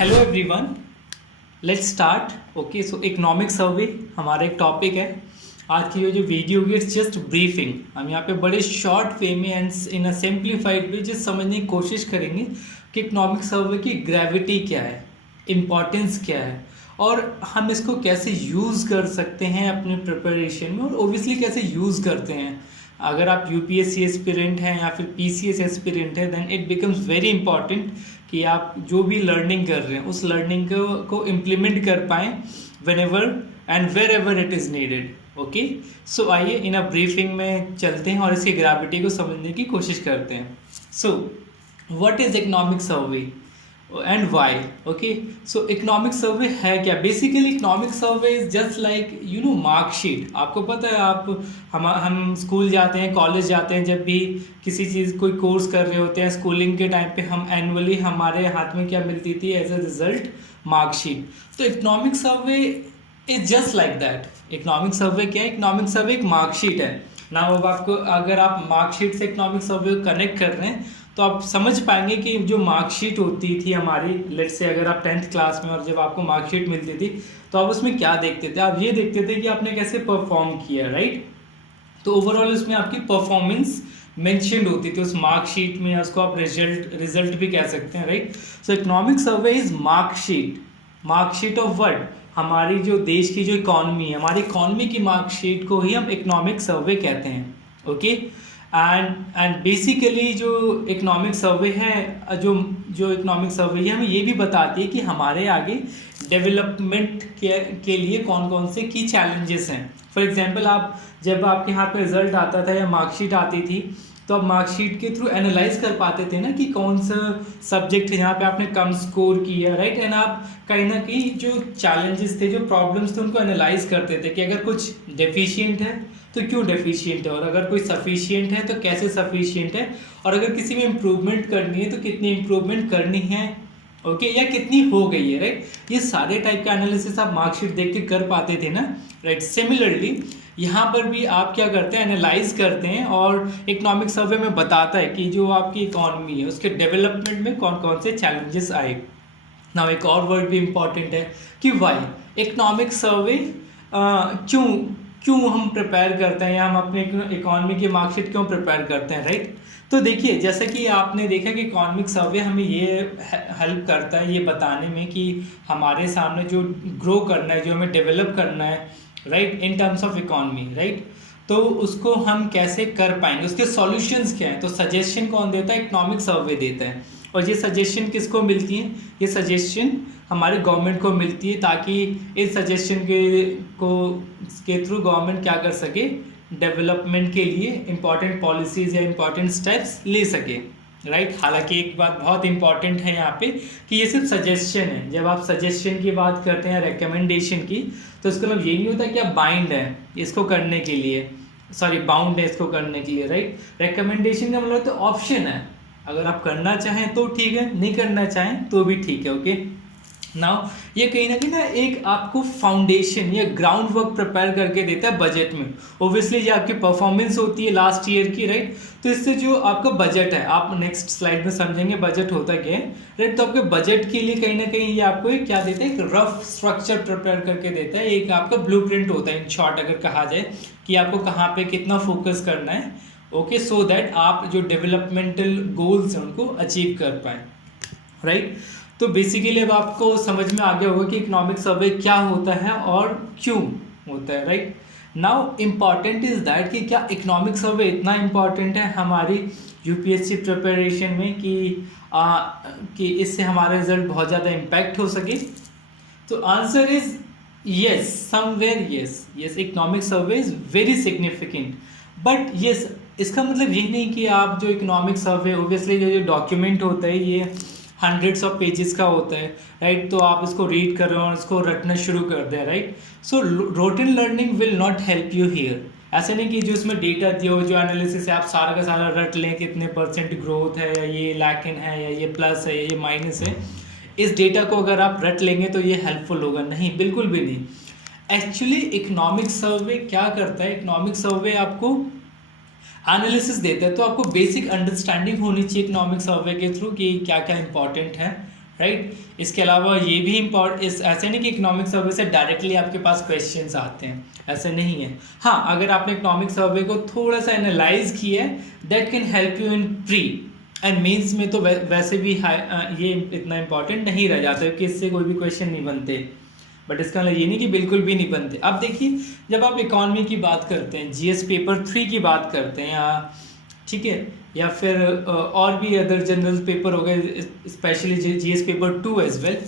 Hello everyone, let's start. Okay, so economic सर्वे हमारा एक topic है। आज की जो वीडियो होगी इट्स जस्ट ब्रीफिंग। हम यहाँ पे बड़े शॉर्ट वे में and in a simplified way just समझने की कोशिश करेंगे कि इकोनॉमिक सर्वे की ग्रेविटी क्या है, इम्पॉर्टेंस क्या है और हम इसको कैसे यूज़ कर सकते हैं अपने प्रिपरेशन में, और ओबियसली कैसे यूज़ करते हैं। अगर आप यूपीएससी एस्पिरेंट हैं या फिर पीसीएस एस्पिरेंट है, then it becomes very important कि आप जो भी लर्निंग कर रहे हैं उस लर्निंग को इम्प्लीमेंट कर पाएँ whenever and wherever it is needed. Okay, so आइए इन अ ब्रीफिंग में चलते हैं और इसकी ग्रेविटी को समझने की कोशिश करते हैं। So what is economic survey and why? Okay, so economic survey है क्या? Basically economic survey is just like marksheet. आपको पता है, हम स्कूल जाते हैं, कॉलेज जाते हैं, जब भी किसी चीज़ कोई कोर्स कर रहे होते हैं स्कूलिंग के टाइम पे, हम एनुअली हमारे हाथ में क्या मिलती थी एज अ रिजल्ट? मार्कशीट। तो economic survey is just like that. Economic survey क्या है? इकोनॉमिक सर्वे एक मार्कशीट है ना। अब आपको, अगर आप मार्कशीट से इकोनॉमिक सर्वे को कनेक्ट कर रहे हैं तो आप समझ पाएंगे कि जो मार्कशीट होती थी हमारी, लेट से अगर आप 10th क्लास में और जब आपको मार्कशीट मिलती थी तो आप उसमें क्या देखते थे? आप ये देखते थे कि आपने कैसे परफॉर्म किया, राइट? तो ओवरऑल उसमें आपकी परफॉर्मेंस मेंशन्ड होती थी उस मार्कशीट में, उसको आप रिजल्ट भी कह सकते हैं, right? So economic survey is marksheet of what? हमारी जो देश की जो इकॉनमी है, हमारी इकॉनमी की मार्कशीट को ही हम इकोनॉमिक सर्वे कहते हैं। ओके, एंड बेसिकली जो इकोनॉमिक सर्वे है, जो इकोनॉमिक सर्वे है हमें ये भी बताती है कि हमारे आगे डेवलपमेंट के लिए कौन कौन से की चैलेंजेस हैं। फॉर एग्जांपल, आप जब आपके यहाँ पे रिजल्ट आता था या मार्कशीट आती थी तो आप मार्कशीट के थ्रू एनालाइज कर पाते थे ना कि कौन सा सब्जेक्ट है जहाँ पे आपने कम स्कोर किया, राइट? एंड आप कहीं ना कहीं जो चैलेंजेस थे, जो प्रॉब्लम्स थे, उनको एनालाइज करते थे कि अगर कुछ डेफिशिएंट है तो क्यों डेफिशिएंट है, और अगर कोई सफिशिएंट है तो कैसे सफिशिएंट है, और अगर किसी में इम्प्रूवमेंट करनी है तो कितनी इम्प्रूवमेंट करनी है, ओके, या कितनी हो गई है, राइट? ये सारे टाइप का एनालिसिस आप मार्कशीट देख के कर पाते थे ना, राइट? सिमिलरली यहाँ पर भी आप क्या करते हैं? एनालाइज करते हैं, और इकोनॉमिक सर्वे में बताता है कि जो आपकी इकॉनमी है उसके डेवलपमेंट में कौन कौन से चैलेंजेस आए। नाउ एक और वर्ड भी इम्पॉर्टेंट है कि वाई इकोनॉमिक सर्वे, क्यों हम प्रिपेयर करते हैं, या हम अपने इकॉनमी की मार्कशीट क्यों प्रिपेयर करते हैं, राइट? तो देखिए, जैसे कि आपने देखा कि इकोनॉमिक सर्वे हमें ये हेल्प करता है ये बताने में कि हमारे सामने जो ग्रो करना है, जो हमें डेवलप करना है, right, in terms of economy, right, तो उसको हम कैसे कर पाएंगे, उसके सॉल्यूशंस क्या हैं। तो सजेशन कौन देता है? इकोनॉमिक सर्वे देता है। और ये सजेशन किसको मिलती है? ये सजेशन हमारे गवर्नमेंट को मिलती है, ताकि इस सजेशन के थ्रू गवर्नमेंट क्या कर सके? डेवलपमेंट के लिए इंपॉर्टेंट पॉलिसीज़ या इंपॉर्टेंट स्टेप्स ले सके, राइट? हालांकि एक बात बहुत इंपॉर्टेंट है यहाँ पे कि ये सिर्फ सजेशन है। जब आप सजेशन की बात करते हैं, रिकमेंडेशन की, तो इसका मतलब ये नहीं होता कि आप बाइंड है इसको करने के लिए, बाउंड है इसको करने के लिए, राइट? रिकमेंडेशन का मतलब तो ऑप्शन है। अगर आप करना चाहें तो ठीक है, नहीं करना चाहें तो भी ठीक है। ओके, नाउ ये कहीं ना एक आपको फाउंडेशन या ग्राउंड वर्क प्रिपेयर करके देता है बजट में। ओब्वियसली ये आपकी परफॉर्मेंस होती है लास्ट ईयर की, राइट? तो इससे जो आपका बजट है, आप नेक्स्ट स्लाइड में समझेंगे बजट होता क्या है, राइट? तो आपके बजट के लिए कहीं ना कहीं ये आपको एक क्या देता है? एक रफ स्ट्रक्चर प्रिपेयर करके देता है। एक आपका ब्लूप्रिंट होता है, इन शॉर्ट अगर कहा जाए, कि आपको कहाँ पे कितना फोकस करना है, ओके, सो दैट आप जो डेवलपमेंटल गोल्स हैं उनको अचीव कर पाएँ, राइट? तो बेसिकली अब आपको समझ में आ गया होगा कि इकोनॉमिक सर्वे क्या होता है और क्यों होता है, right? Now important is that कि क्या इकोनॉमिक सर्वे इतना इम्पॉर्टेंट है हमारी यूपीएससी प्रिपरेशन में कि इससे हमारा रिजल्ट बहुत ज़्यादा इम्पैक्ट हो सके? तो answer is yes, somewhere yes, economic survey is very significant. But yes, इसका मतलब ये नहीं कि आप जो इकोनॉमिक सर्वे, ओबियसली जो डॉक्यूमेंट होता है ये हंड्रेड्स ऑफ पेजेस का होता है, राइट? तो आप इसको रीड कर रहे हो और इसको रटना शुरू कर दें, right? So rotten learning will not help you here. ऐसे नहीं कि जो इसमें डेटा दियो, जो एनालिसिस है, आप सारा का सारा रट लें, कितने % ग्रोथ है, या ये लैकिन है, या ये प्लस है, या ये माइनस है। इस डेटा को अगर आप रट लेंगे तो ये हेल्पफुल होगा नहीं, बिल्कुल भी नहीं। एक्चुअली इकोनॉमिक सर्वे क्या करता है? इकोनॉमिक सर्वे आपको एनालिसिस देते हैं, तो आपको बेसिक अंडरस्टैंडिंग होनी चाहिए इकोनॉमिक सर्वे के थ्रू कि क्या क्या इंपॉर्टेंट है, राइट। इसके अलावा ये भी ऐसे नहीं कि इकोनॉमिक सर्वे से डायरेक्टली आपके पास क्वेश्चंस आते हैं, ऐसे नहीं है। हाँ, अगर आपने इकोनॉमिक सर्वे को थोड़ा सा एनालाइज किया है, that can help you in pre and mains में। तो वैसे भी ये इतना इंपॉर्टेंट नहीं रह जाता कि इससे कोई भी क्वेश्चन नहीं बनते, बट इसका मतलब ये नहीं कि बिल्कुल भी नहीं बनते। अब देखिए, जब आप इकॉनमी की बात करते हैं, जीएस पेपर 3 की बात करते हैं, या ठीक है, या फिर और भी अदर जनरल पेपर हो गए, specially GS paper 2 as well.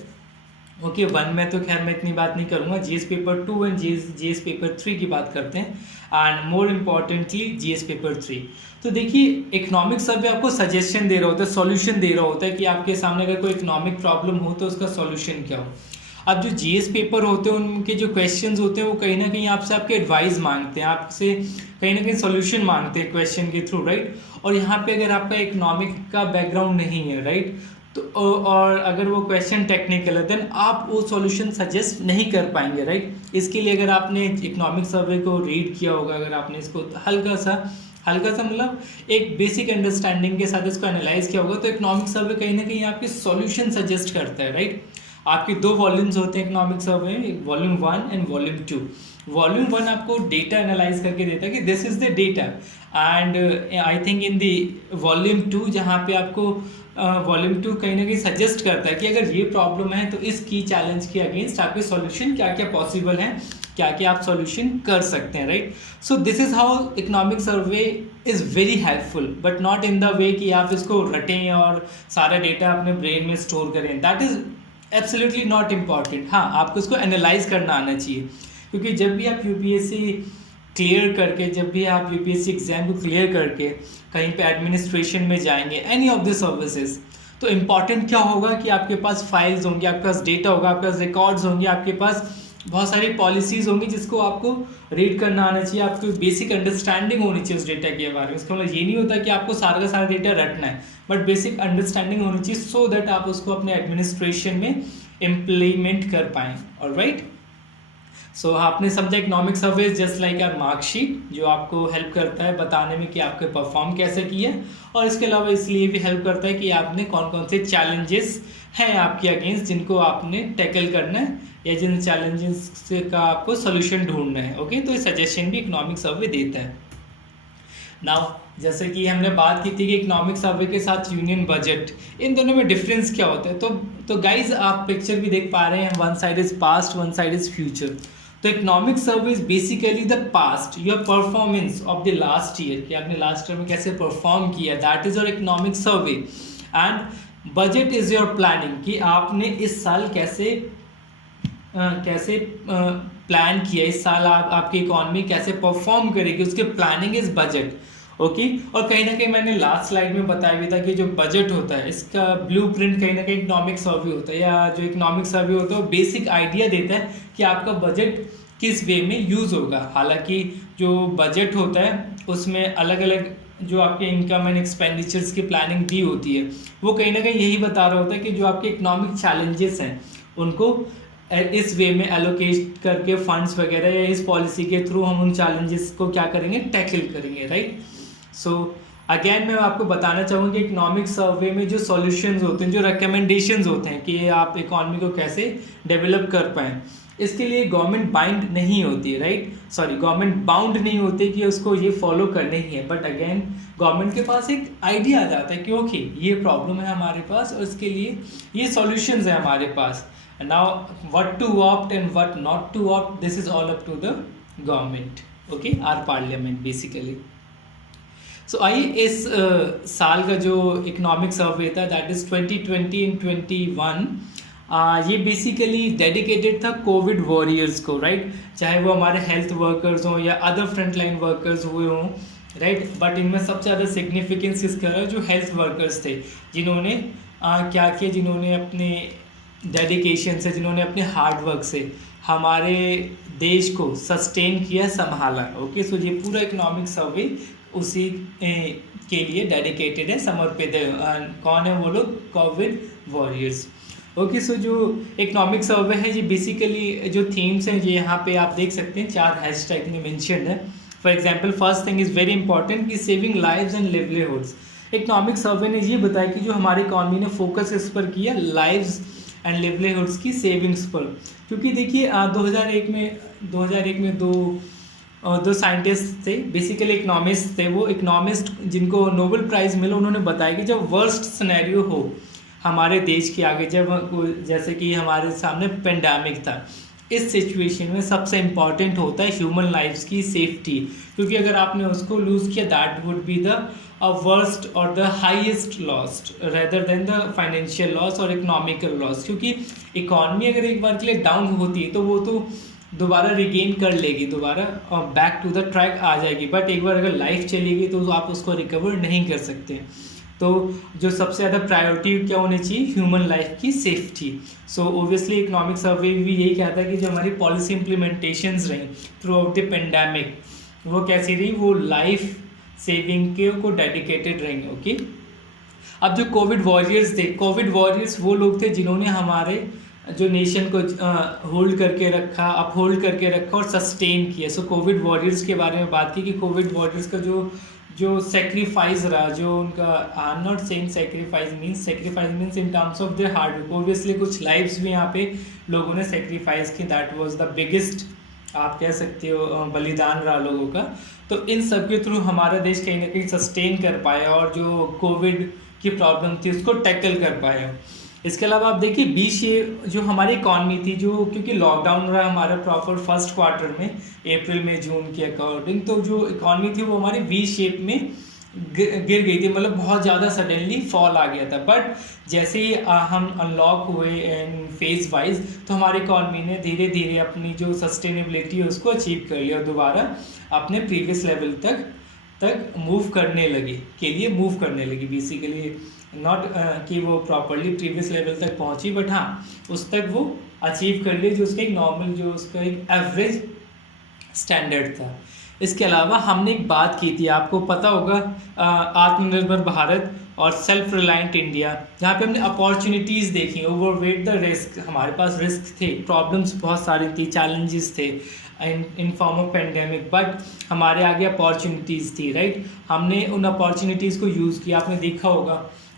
Okay, 1 में तो खैर मैं इतनी बात नहीं करूँगा, GS paper 2 and GS paper 3 की बात करते हैं, and more importantly GS paper 3। तो देखिए, इकोनॉमिक सर्वे आपको सजेशन दे रहा होता है, सॉल्यूशन दे रहा होता है कि आपके सामने अगर कोई इकोनॉमिक प्रॉब्लम हो तो उसका सॉल्यूशन क्या हो। अब जो जीएस पेपर होते हैं उनके जो क्वेश्चंस होते हैं वो कहीं ना कहीं आपसे आपके एडवाइस मांगते हैं, आपसे कहीं ना कहीं सॉल्यूशन मांगते हैं क्वेश्चन के थ्रू, राइट। और यहाँ पे अगर आपका इकोनॉमिक का बैकग्राउंड नहीं है, राइट, तो और अगर वो क्वेश्चन टेक्निकल है, देन आप वो सॉल्यूशन सजेस्ट नहीं कर पाएंगे, राइट। इसके लिए अगर आपने इकोनॉमिक सर्वे को रीड किया होगा, अगर आपने इसको हल्का सा मतलब एक बेसिक अंडरस्टैंडिंग के साथ इसको एनालाइज किया होगा, तो इकोनॉमिक सर्वे कहीं ना कहीं आपके सॉल्यूशन सजेस्ट करता है, राइट। आपके 2 वॉल्यूम्स होते हैं इकोनॉमिक सर्वे में, वॉल्यूम 1 एंड वॉल्यूम 2। वॉल्यूम 1 आपको डेटा एनालाइज करके देता है कि this is the data, and I think in the volume 2 जहाँ पे आपको वॉल्यूम 2 कहीं ना कहीं सजेस्ट करता है कि अगर ये प्रॉब्लम है तो इस की चैलेंज के अगेंस्ट आपके सॉल्यूशन क्या क्या पॉसिबल हैं, क्या क्या आप सॉल्यूशन कर सकते हैं, right. So this is how economic survey is very helpful, but not in the way कि आप इसको रटें और सारा डेटा अपने ब्रेन में स्टोर करें, that is absolutely not important. हाँ, आपको इसको एनालाइज करना आना चाहिए, क्योंकि जब भी आप यूपीएससी क्लियर करके, जब भी आप यूपीएससी एग्जाम को क्लियर करके कहीं पे एडमिनिस्ट्रेशन में जाएंगे, एनी ऑफ द सर्विसेज, तो इम्पॉर्टेंट क्या होगा कि आपके पास फाइल्स होंगी, आपके पास डेटा होगा, आपके पास रिकॉर्ड्स होंगे, आपके पास बहुत सारी पॉलिसीज़ होंगी जिसको आपको रीड करना आना चाहिए, आपको बेसिक अंडरस्टैंडिंग होनी चाहिए उस डेटा के बारे में। इसका मतलब ये नहीं होता कि आपको सारा का सारा डेटा रटना है, बट बेसिक अंडरस्टैंडिंग होनी चाहिए सो दैट आप उसको अपने एडमिनिस्ट्रेशन में इम्प्लीमेंट कर पाएँ। ऑलराइट, सो आपने समझा economic survey just like are marksheet, जो आपको हेल्प करता है बताने में कि आपके परफॉर्म कैसे किया, और इसके अलावा इसलिए भी हेल्प करता है कि आपने कौन कौन से चैलेंजेस हैं आपके अगेंस्ट जिनको आपने टैकल करना है, या जिन चैलेंजेस का आपको सोल्यूशन ढूंढना है। ओके, तो ये सजेशन भी इकोनॉमिक सर्वे देता है। नाउ, जैसे कि हमने बात की थी कि इकोनॉमिक सर्वे के साथ यूनियन बजट, इन दोनों में डिफरेंस क्या होता है, तो गाइज आप पिक्चर भी देख पा रहे हैं, one side is past, one side is future. तो economic survey is basically the past, your performance of the last year, कि आपने लास्ट ईयर में कैसे परफॉर्म किया, that is your economic survey. And budget is your planning, कि आपने इस साल कैसे प्लान किया, इस साल आपकी इकोनॉमी कैसे परफॉर्म करेगी, उसके प्लानिंग इज बजट। ओके, और कहीं ना कहीं मैंने लास्ट स्लाइड में बताया भी था कि जो बजट होता है इसका ब्लूप्रिंट कहीं ना कहीं इकोनॉमिक सर्वे होता है, या जो इकोनॉमिक सर्वे होता है वो बेसिक आइडिया देता है कि आपका बजट किस वे में यूज़ होगा। हालांकि जो बजट होता है उसमें अलग अलग जो आपके इनकम एंड एक्सपेंडिचर्स की प्लानिंग दी होती है, वो कहीं ना कहीं यही बता रहा होता है कि जो आपके इकोनॉमिक चैलेंजेस हैं उनको इस वे में एलोकेट करके फंड्स वगैरह, या इस पॉलिसी के थ्रू हम उन चैलेंजेस को क्या करेंगे, टैकल करेंगे, राइट। सो अगेन मैं आपको बताना चाहूँगा कि इकोनॉमिक सर्वे में जो सॉल्यूशंस होते हैं, जो रिकमेंडेशंस होते हैं कि आप इकोनॉमी को कैसे डेवलप कर पाएँ, इसके लिए गवर्नमेंट बाइंड नहीं होती है, राइट, सॉरी गवर्नमेंट बाउंड नहीं होती कि उसको ये फॉलो करने ही है, बट अगेन गवर्नमेंट के पास एक आइडिया आ जाता है कि ओके ये प्रॉब्लम है हमारे पास और इसके लिए ये सॉल्यूशंस है हमारे पास। Now what to opt and what not to opt, this is all up to the government, okay, our parliament basically. So आइए इस साल का जो इकोनॉमिक सर्वे था, दैट इज 2020 and 21, ये बेसिकली डेडिकेटेड था कोविड वॉरियर्स को, राइट, चाहे वो हमारे हेल्थ वर्कर्स हों या अदर फ्रंट लाइन वर्कर्स हुए हों, राइट, बट इनमें सबसे ज़्यादा सिग्निफिकेंस इसका रहा जो हेल्थ वर्कर्स थे, जिन्होंने क्या किया, जिन्होंने अपने डेडिकेशन से, जिन्होंने अपने हार्ड वर्क से हमारे देश को सस्टेन किया, संभाला। ओके, सो ये पूरा इकोनॉमिक सर्वे उसी के लिए डेडिकेटेड है, समर्पित है। कौन है वो लोग? Covid warriors. ओके, सो जो इकोनॉमिक सर्वे है ये बेसिकली जो थीम्स हैं ये यहाँ पे आप देख सकते हैं, 4 हैशटैग में मेंशन्ड है। For example, first thing is very important कि saving lives and livelihoods, economic survey ने ये बताया कि जो हमारी इकॉनमी ने फोकस इस पर किया लाइव्स एंड लिवलीहुड्स की सेविंग्स पर, क्योंकि देखिए 2001 में दो साइंटिस्ट थे, बेसिकली इकोनॉमिस्ट थे। वो इकोनॉमिस्ट जिनको नोबेल प्राइज़ मिला, उन्होंने बताया कि जब वर्स्ट सिनेरियो हो हमारे देश के आगे, जब जैसे कि हमारे सामने पेंडेमिक था, इस सिचुएशन में सबसे इम्पॉर्टेंट होता है ह्यूमन लाइफ्स की सेफ्टी, क्योंकि अगर आपने उसको लूज़ किया that would be the worst और the highest loss rather than the financial loss और इकोनॉमिकल लॉस। क्योंकि इकॉनमी अगर एक बार के लिए डाउन होती है तो वो तो दोबारा रिगेन कर लेगी, दोबारा बैक टू द ट्रैक आ जाएगी, बट एक बार अगर लाइफ चलेगी तो आप उसको रिकवर नहीं कर सकते। तो जो सबसे ज़्यादा प्रायोरिटी क्या होनी चाहिए, ह्यूमन लाइफ की सेफ्टी। सो ओबियसली इकोनॉमिक सर्वे भी यही कहता है कि जो हमारी पॉलिसी इम्प्लीमेंटेशंस रही थ्रू आउट द पेंडेमिक, वो कैसी रही, वो लाइफ सेविंग के को डेडिकेटेड रहेंगे। ओके, अब जो कोविड वॉरियर्स थे, कोविड वॉरियर्स वो लोग थे जिन्होंने हमारे जो नेशन को होल्ड करके रखा, अप होल्ड करके रखा और सस्टेन किया। सो कोविड वॉरियर्स के बारे में बात की कि कोविड वॉरियर्स का जो सेक्रीफाइस रहा, जो उनका, I am not saying sacrifice means in terms of their hard work. Obviously कुछ लाइव्स भी यहाँ पे लोगों ने सेक्रीफाइस की, दैट वाज द बिगेस्ट, आप कह सकते हो, बलिदान रहा लोगों का। तो इन सब के थ्रू हमारा देश कहीं ना कहीं सस्टेन कर पाया और जो कोविड की प्रॉब्लम थी उसको टैकल कर पाया। इसके अलावा आप देखिए बीच ये जो हमारी इकॉनमी थी, जो क्योंकि लॉकडाउन रहा हमारा प्रॉपर फर्स्ट क्वार्टर में, अप्रैल में जून के अकॉर्डिंग, तो जो इकॉनमी थी वो हमारी वी शेप में गिर गई थी, मतलब बहुत ज़्यादा सडनली फॉल आ गया था। बट जैसे ही हम अनलॉक हुए इन फेज वाइज, तो हमारी इकॉनमी ने धीरे धीरे अपनी जो सस्टेनेबिलिटी है उसको अचीव कर लिया और दोबारा अपने प्रीवियस लेवल तक मूव करने लगी बेसिकली, नॉट कि वो प्रॉपरली प्रीवियस लेवल तक पहुंची, बट हाँ उस तक वो अचीव कर लिए, जो उसका एक नॉर्मल, जो उसका एक एवरेज स्टैंडर्ड था। इसके अलावा हमने एक बात की थी, आपको पता होगा, आत्मनिर्भर भारत और सेल्फ रिलायंट इंडिया, जहाँ पे हमने अपॉर्चुनिटीज़ देखी, ओवरवेट द रिस्क। हमारे पास रिस्क थे, प्रॉब्लम्स बहुत सारी थी, चैलेंजेस थे in form of pandemic, but हमारे आगे अपॉर्चुनिटीज़ थी, राइट। हमने उन अपॉर्चुनिटीज़ को यूज़ किया। आपने देखा होगा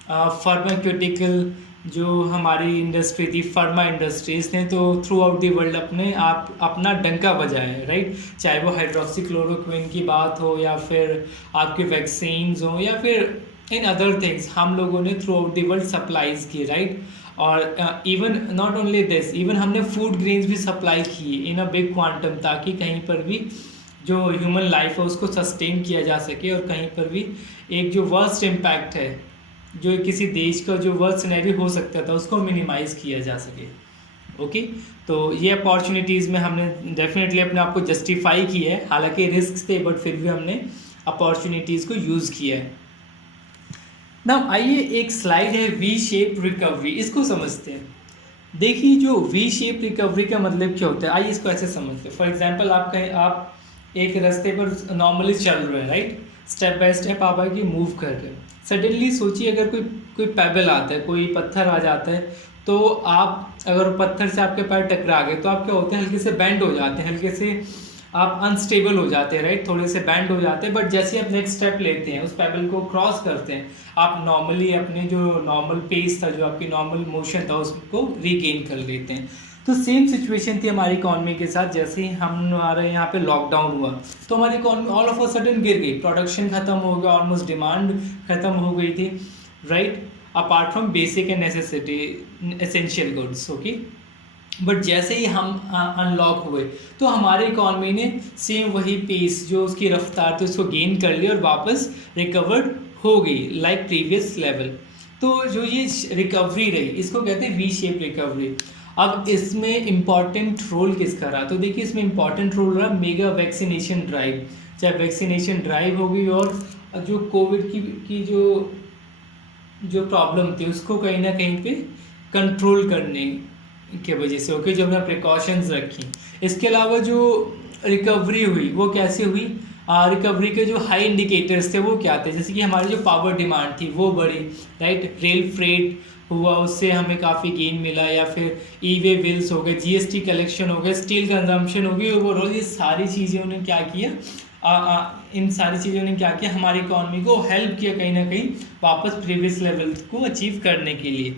फार्मास्यूटिकल जो हमारी इंडस्ट्री थी, फार्मा इंडस्ट्रीज ने तो थ्रू आउट द वर्ल्ड अपना डंका बजाया है, राइट। चाहे वो हाइड्रोक्सीक्लोरोक्विन की बात हो या फिर आपके वैक्सीन्स हो या फिर इन अदर थिंग्स, हम लोगों ने through out the world supplies की, राइट। और even not only this, even हमने फूड ग्रेन्स भी सप्लाई किए इन अ बिग क्वांटम, ताकि कहीं पर भी जो ह्यूमन लाइफ है उसको सस्टेन किया जा सके और कहीं पर भी एक जो वर्स्ट इम्पैक्ट है, जो किसी देश का जो वर्स्ट सिनेरियो हो सकता था, उसको मिनिमाइज़ किया जा सके। ओके, तो ये अपॉर्चुनिटीज़ में हमने डेफिनेटली अपने आप को जस्टिफाई किया है, हालांकि रिस्क थे बट फिर भी हमने अपॉर्चुनिटीज़ को यूज़ किया है। नाउ आइए, एक स्लाइड है वी शेप रिकवरी, इसको समझते हैं। देखिए जो वी शेप रिकवरी का मतलब क्या होता है, आइए इसको ऐसे समझते हैं। फॉर एग्जांपल आप एक रास्ते पर नॉर्मली चल रहे हैं, राइट, स्टेप बाय स्टेप आप आगे मूव कर रहे हैं। सडनली सोचिए अगर कोई पेबल आता है, कोई पत्थर आ जाता है, तो आप अगर पत्थर से आपके पैर टकरा गए तो आप क्या होते हैं, हल्के से बैंड हो जाते हैं, हल्के से आप अनस्टेबल हो जाते हैं, राइट, थोड़े से बैंड हो जाते हैं। बट जैसे आप नेक्स्ट स्टेप लेते हैं, उस पेबल को क्रॉस करते हैं, आप नॉर्मली अपने जो नॉर्मल पेस था, जो आपकी नॉर्मल मोशन था, उसको रीगेन कर लेते हैं। तो सेम सिचुएशन थी हमारी इकॉनमी के साथ। जैसे ही हमारे यहाँ पे लॉकडाउन हुआ तो हमारी economy all of a sudden गिर गई, प्रोडक्शन खत्म हो गया, ऑलमोस्ट डिमांड खत्म हो गई थी, right, apart from basic and necessity essential goods. Okay, but जैसे ही हम अनलॉक हुए तो हमारी इकॉनमी ने सेम वही पेस, जो उसकी रफ्तार थी, उसको गेन कर लिया और वापस रिकवर्ड हो गई लाइक प्रीवियस लेवल। तो जो ये रिकवरी रही, इसको कहते हैं वी शेप रिकवरी। अब इसमें इम्पॉर्टेंट रोल किसका रहा, तो देखिए इसमें इम्पॉर्टेंट रोल रहा मेगा वैक्सीनेशन ड्राइव। चाहे वैक्सीनेशन ड्राइव होगी और जो कोविड की जो प्रॉब्लम थी उसको कहीं ना कहीं पे कंट्रोल करने के वजह से, ओके, जो हमने प्रिकॉशंस रखी। इसके अलावा जो रिकवरी हुई वो कैसे हुई, रिकवरी के जो हाई इंडिकेटर्स थे वो क्या थे, जैसे कि हमारी जो पावर डिमांड थी वो बढ़ी, राइट, रेल फ्रेट हुआ, उससे हमें काफ़ी गेन मिला, या फिर ई वे बिल्स हो गए, जीएसटी कलेक्शन हो गए, स्टील कंजम्पशन हो गई, ओवरऑल ये सारी चीज़ें उन्हें क्या किया, इन सारी चीज़ों ने क्या किया, हमारी इकोनॉमी को हेल्प किया कहीं ना कहीं वापस प्रीवियस लेवल को अचीव करने के लिए।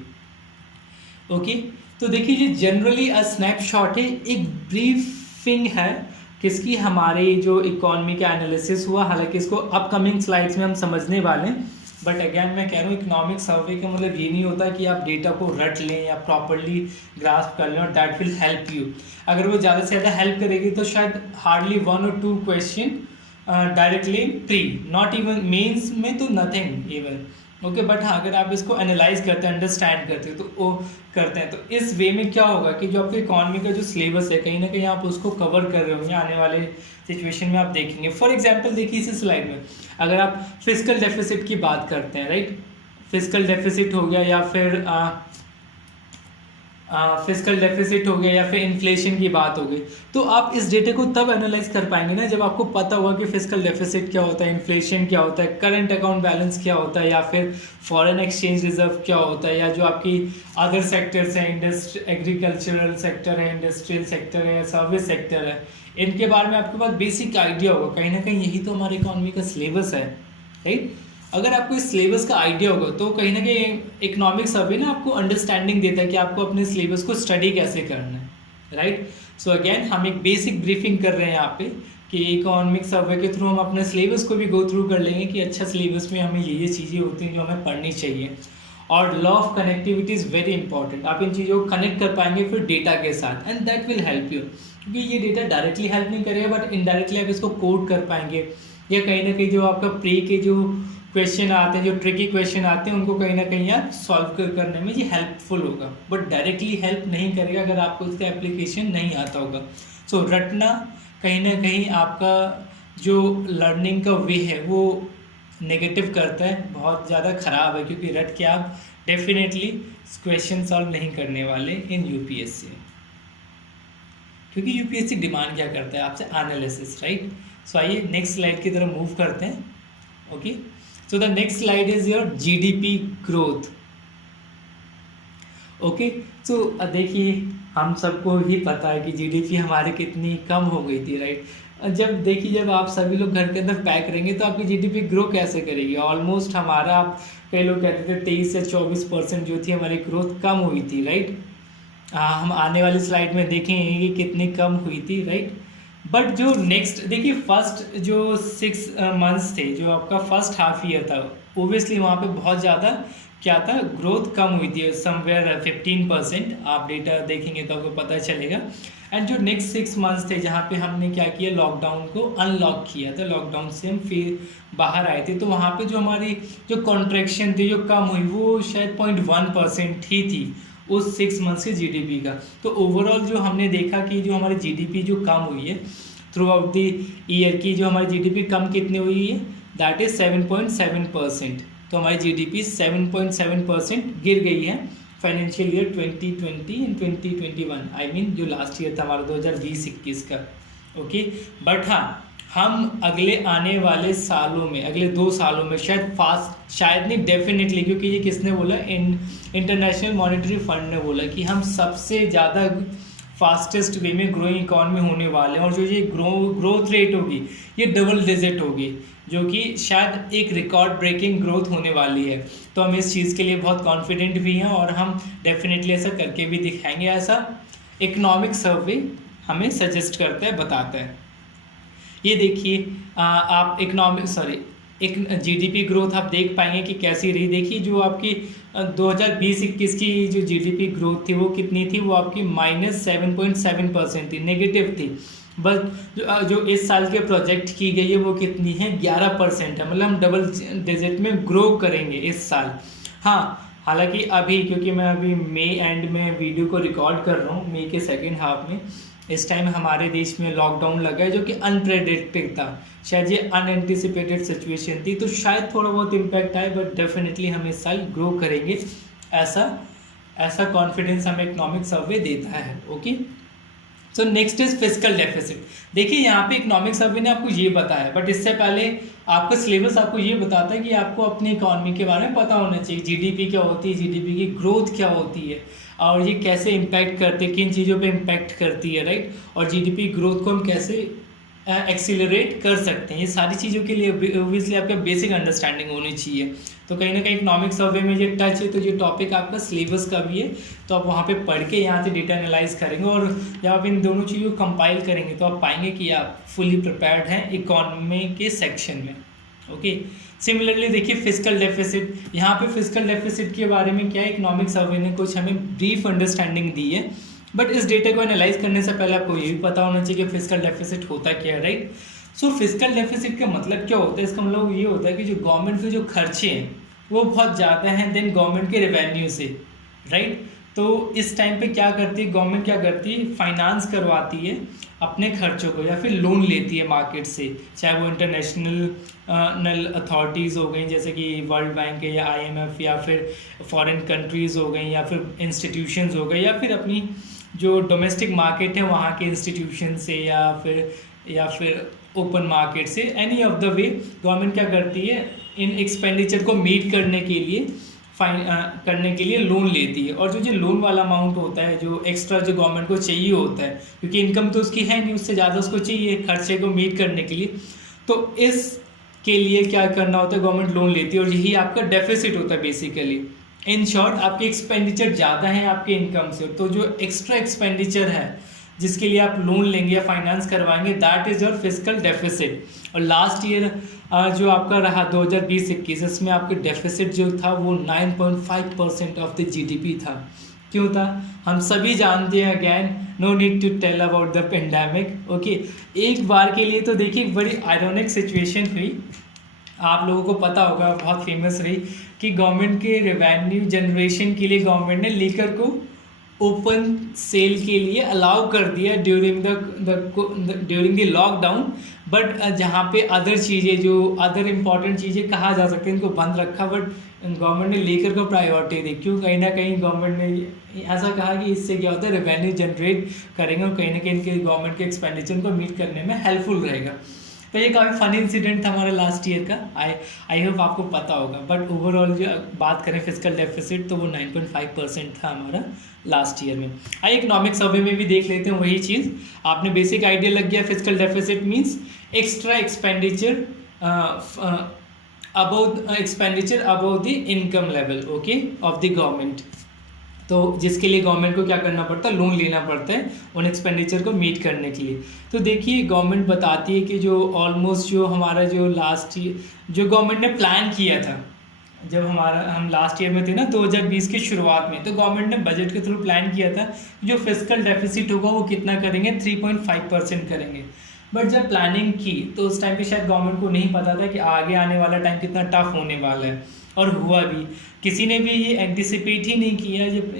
ओके, तो देखिए ये जनरली अ स्नैपशॉट है, एक ब्रीफिंग है किसकी, हमारी जो इकोनॉमी का एनालिसिस हुआ। हालांकि इसको अपकमिंग स्लाइड्स में हम समझने वाले हैं, बट अगेन मैं कह रहा हूँ इकोनॉमिक सर्वे का मतलब ये नहीं होता कि आप डेटा को रट लें या प्रॉपरली ग्रास्प कर लें और दैट विल हेल्प यू। अगर वो ज़्यादा से ज़्यादा हेल्प करेगी तो शायद हार्डली 1 और 2 question directly pre, not even mains में तो नथिंग इवन। ओके, बट हाँ अगर आप इसको एनालाइज करते हैं, अंडरस्टैंड करते हैं तो वो करते हैं, तो इस वे में क्या होगा कि जो आपके इकोनॉमी का जो सिलेबस है कहीं ना कहीं आप उसको कवर कर रहे होंगे आने वाले सिचुएशन में आप देखेंगे। फॉर एग्जांपल देखिए इस स्लाइड में अगर आप फिस्कल डेफिसिट की बात करते हैं, राइट, फिस्कल डेफिसिट हो गया या फिर फिस्कल डेफिसिट हो गया या फिर इन्फ्लेशन की बात हो गई, तो आप इस डेटा को तब एनालाइज कर पाएंगे ना जब आपको पता होगा कि फिस्कल डेफिसिट क्या होता है, इन्फ्लेशन क्या होता है, करंट अकाउंट बैलेंस क्या होता है, या फिर फॉरेन एक्सचेंज रिजर्व क्या होता है, या जो आपकी अदर सेक्टर्स हैं, एग्रीकल्चरल सेक्टर है, इंडस्ट्रियल सेक्टर है, सर्विस सेक्टर है, इनके बारे में आपके पास बेसिक आइडिया होगा। कहीं ना कहीं यही तो हमारी इकोनॉमी का सिलेबस है, राइट। अगर आपको इस सिलेबस का आइडिया होगा तो कहीं ना कहीं इकोनॉमिक सर्वे ना आपको अंडरस्टैंडिंग देता है कि आपको अपने सिलेबस को स्टडी कैसे करना है, राइट। सो अगेन हम एक बेसिक ब्रीफिंग कर रहे हैं यहाँ पे कि इकोनॉमिक सर्वे के थ्रू हम अपने सिलेबस को भी गो थ्रू कर लेंगे कि अच्छा सिलेबस में हमें ये चीज़ें होती हैं जो हमें पढ़नी चाहिए। और law of connectivity is very important, आप इन चीज़ों को कनेक्ट कर पाएंगे फिर डेटा के साथ, and that will help you, क्योंकि ये डेटा डायरेक्टली हेल्प नहीं करेगा बट इनडायरेक्टली आप इसको कोड कर पाएंगे, या कहीं ना कहीं जो आपका प्री के जो क्वेश्चन आते हैं, जो ट्रिकी क्वेश्चन आते हैं, उनको कहीं ना कहीं आप सॉल्व करने में ये हेल्पफुल होगा, बट डायरेक्टली हेल्प नहीं करेगा अगर आपको इसका एप्लीकेशन नहीं आता होगा। सो रटना कहीं ना कहीं आपका जो लर्निंग का वे है वो नेगेटिव करता है, बहुत ज़्यादा ख़राब है, क्योंकि रट के आप डेफिनेटली क्वेश्चन सॉल्व नहीं करने वाले इन यूपीएससी, क्योंकि यूपीएससी डिमांड क्या करता है आपसे, एनालिसिस, राइट। सो आइए नेक्स्ट स्लाइड की तरफ मूव करते हैं। Okay, so the next slide is your GDP growth. Okay, so देखिए हम सबको ही पता है कि GDP हमारे कितनी कम हो गई थी, राइट। जब देखिए जब आप सभी लोग घर के अंदर पैक रहेंगे तो आपकी GDP ग्रो कैसे करेगी। ऑलमोस्ट हमारा, आप कई लोग कहते थे 23 से 24% जो थी हमारी ग्रोथ कम हुई थी, राइट। हम आने वाली स्लाइड में देखेंगे कि कितनी कम हुई थी, राइट। बट जो नेक्स्ट देखिए फर्स्ट जो 6 मंथ्स थे, जो आपका फर्स्ट हाफ ईयर था, ओबियसली वहाँ पे बहुत ज़्यादा क्या था, ग्रोथ कम हुई थी, समवेयर 15%। आप डेटा देखेंगे तो आपको पता चलेगा। एंड जो नेक्स्ट 6 मंथ्स थे जहाँ पे हमने क्या किया, लॉकडाउन को अनलॉक किया था, लॉकडाउन से हम फिर बाहर आए थे, तो वहाँ पे जो हमारी जो कॉन्ट्रैक्शन थी जो कम हुई वो शायद 0.1% ही थी उस 6 मंथ्स के जीडीपी का। तो ओवरऑल जो हमने देखा कि जो हमारी जीडीपी जो कम हुई है थ्रू आउट द ईयर की, जो हमारी जीडीपी कम कितनी हुई है, दैट इज़ 7.7%। तो हमारी जीडीपी 7.7% गिर गई है financial year 2020 and 2021, I mean जो लास्ट ईयर था हमारा 2020-21 का। ओके, बट हाँ हम अगले आने वाले सालों में, अगले 2 सालों में शायद नहीं, डेफिनेटली, क्योंकि ये किसने बोला, इंटरनेशनल मॉनेटरी फंड ने बोला कि हम सबसे ज़्यादा फास्टेस्ट वे में ग्रोइंग इकॉनमी होने वाले हैं, और जो ये ग्रोथ रेट होगी ये डबल डिजिट होगी, जो कि शायद एक रिकॉर्ड ब्रेकिंग ग्रोथ होने वाली है। तो हम इस चीज़ के लिए बहुत कॉन्फिडेंट भी हैं और हम डेफिनेटली ऐसा करके भी दिखाएंगे, ऐसा इकोनॉमिक सर्वे हमें सजेस्ट करता है, बताता है। ये देखिए आप एक जीडीपी ग्रोथ आप देख पाएंगे कि कैसी रही। देखिए जो आपकी 2020-21 की जो जीडीपी ग्रोथ थी वो कितनी थी, वो आपकी -7.7% थी, नेगेटिव थी। बस जो इस साल के प्रोजेक्ट की गई है वो कितनी है, 11% है, मतलब हम डबल डिजिट में ग्रो करेंगे इस साल। हाँ, हालांकि अभी क्योंकि मैं अभी मई एंड में वीडियो को रिकॉर्ड कर रहा हूँ, मई के सेकेंड हाफ में, इस टाइम हमारे देश में लॉकडाउन लगा है जो कि अनप्रेडिक्टेड था, शायद ये अनएंटिसिपेटेड सिचुएशन थी, तो शायद थोड़ा बहुत इम्पैक्ट आए, बट डेफिनेटली हम इस साल ग्रो करेंगे, ऐसा कॉन्फिडेंस हमें इकोनॉमिक सर्वे देता है। Okay, so next is fiscal deficit. देखिए यहाँ पे इकोनॉमिक सर्वे ने आपको ये बताया, बट इससे पहले आपका सिलेबस आपको ये बताता है कि आपको अपनी इकोनॉमी के बारे में पता होना चाहिए, जीडीपी क्या होती है, जीडीपी की ग्रोथ क्या होती है, और ये कैसे इम्पैक्ट करते हैं, किन चीज़ों पे इम्पैक्ट करती है, राइट। और जीडीपी ग्रोथ को हम कैसे एक्सीलरेट कर सकते हैं। ये सारी चीज़ों के लिए ओबियसली आपका बेसिक अंडरस्टैंडिंग होनी चाहिए। तो कहीं ना कहीं इकोनॉमिक सर्वे में ये टच है, तो ये टॉपिक आपका सिलेबस का भी है, तो आप वहाँ पे पढ़ के यहाँ से डेटा एनालाइज करेंगे और जब आप इन दोनों चीज़ों को कंपाइल करेंगे तो आप पाएंगे कि आप फुली प्रिपेयर्ड हैं इकोनॉमी के सेक्शन में। ओके, सिमिलरली देखिए फिजिकल डेफिसिट, यहाँ पे फिजिकल डेफिसिट के बारे में क्या है, इकोनॉमिक सर्वे ने कुछ हमें ब्रीफ अंडरस्टैंडिंग दी है, बट इस डेटा को एनालाइज करने से पहले आपको ये भी पता होना चाहिए कि फिजिकल डेफिसिट होता क्या है, राइट। सो फिजिकल डेफिसिट का मतलब क्या होता है, इसका मतलब ये होता है कि जो गवर्नमेंट के जो खर्चे हैं वो बहुत ज़्यादा हैं देन गवर्नमेंट के रेवेन्यू से, राइट। तो इस टाइम पे क्या करती है गवर्नमेंट, क्या करती है, फाइनेंस करवाती है अपने खर्चों को या फिर लोन लेती है मार्केट से, चाहे वो इंटरनेशनल अथॉरिटीज़ हो गई जैसे कि वर्ल्ड बैंक है या IMF, या फिर फॉरेन कंट्रीज़ हो गई, या फिर इंस्टीट्यूशंस हो गए, या फिर अपनी जो डोमेस्टिक मार्केट है वहाँ के इंस्टीट्यूशन से, या फिर ओपन मार्केट से, any of the way government क्या करती है, इन एक्सपेंडिचर को मीट करने के लिए करने के लिए लोन लेती है। और जो लोन वाला अमाउंट होता है, जो एक्स्ट्रा जो गवर्नमेंट को चाहिए होता है, क्योंकि इनकम तो उसकी है नहीं, उससे ज़्यादा उसको चाहिए खर्चे को मीट करने के लिए, तो इस के लिए क्या करना होता है, गवर्नमेंट लोन लेती है और यही आपका डेफिसिट होता है बेसिकली। इन शॉर्ट आपके एक्सपेंडिचर ज़्यादा हैं आपके इनकम से, तो जो एक्स्ट्रा एक्सपेंडिचर है जिसके लिए आप लोन लेंगे या फाइनेंस करवाएंगे, that is your physical deficit. और लास्ट ईयर जो आपका रहा 2020-21, इसमें आपके डेफिसिट जो था वो 9.5% ऑफ द GDP था। क्यों था, हम सभी जानते हैं, again no need to tell about the pandemic. Okay, एक बार के लिए तो देखिए बड़ी आयरॉनिक सिचुएशन हुई, आप लोगों को पता होगा, बहुत फेमस रही, कि गवर्नमेंट के रेवेन्यू जनरेशन के लिए गवर्नमेंट ने लीकर को ओपन सेल के लिए अलाउ कर दिया ड्यूरिंग द लॉकडाउन, बट जहाँ पे अदर चीज़ें, जो अदर इम्पॉर्टेंट चीज़ें कहा जा सकती हैं, उनको बंद रखा, बट गवर्नमेंट ने लेकर को प्रायोरिटी दी। क्यों, कहीं ना कहीं गवर्नमेंट ने ऐसा कहा कि इससे क्या होता है, रेवेन्यू जनरेट करेंगे और कहीं ना कहीं इनके गवर्नमेंट के एक्सपेंडिचर को मीट करने में हेल्पफुल रहेगा। तो ये काफ़ी फनी इंसिडेंट था हमारा लास्ट ईयर का, आई होप आपको पता होगा। बट ओवरऑल जो बात करें फिजिकल डेफिसिट, तो वो 9.5% था हमारा लास्ट ईयर में। आइए इकोनॉमिक सर्वे में भी देख लेते हैं वही चीज़, आपने बेसिक आइडिया लग गया। Physical deficit means extra expenditure above the income level, okay, of the government. तो जिसके लिए गवर्नमेंट को क्या करना पड़ता है, लोन लेना पड़ता है उन एक्सपेंडिचर को मीट करने के लिए। तो देखिए गवर्नमेंट बताती है कि जो ऑलमोस्ट जो हमारा जो लास्ट ईयर जो गवर्नमेंट ने प्लान किया था, जब हम लास्ट ईयर में थे ना 2020 की शुरुआत में, तो गवर्नमेंट ने बजट के थ्रू प्लान किया था जो फिजिकल डेफिसिट होगा वो कितना करेंगे, 3.5% करेंगे। बट जब प्लानिंग की तो उस टाइम पे शायद गवर्नमेंट को नहीं पता था कि आगे आने वाला टाइम कितना टफ होने वाला है, और हुआ भी। किसी ने भी ये एंटिसिपेट ही नहीं किया, जब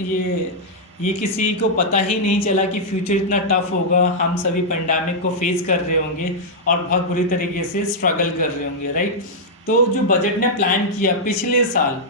ये किसी को पता ही नहीं चला कि फ्यूचर इतना टफ होगा, हम सभी पेंडेमिक को फेस कर रहे होंगे और बहुत बुरी तरीके से स्ट्रगल कर रहे होंगे, राइट। तो जो बजट ने प्लान किया पिछले साल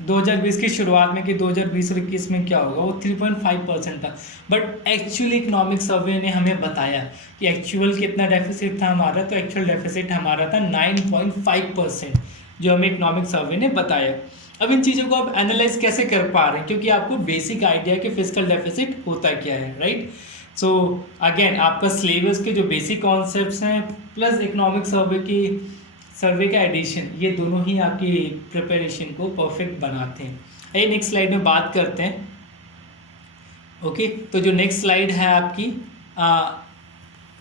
2020 की शुरुआत में कि 2020 और 21 में क्या होगा, वो 3.5% था। बट एक्चुअली इकोनॉमिक सर्वे ने हमें बताया कि एक्चुअल कितना डेफिसिट था हमारा, तो एक्चुअल डेफिसिट हमारा था 9.5%, जो हमें इकोनॉमिक सर्वे ने बताया। अब इन चीज़ों को आप एनालाइज कैसे कर पा रहे हैं, क्योंकि आपको बेसिक आइडिया कि फिजिकल डेफिसिट होता क्या है, राइट। सो अगेन आपका सिलेबस के जो बेसिक कॉन्सेप्ट्स हैं प्लस इकोनॉमिक सर्वे का एडिशन, ये दोनों ही आपकी प्रिपरेशन को परफेक्ट बनाते हैं। आइए नेक्स्ट स्लाइड में बात करते हैं। ओके, तो जो नेक्स्ट स्लाइड है आपकी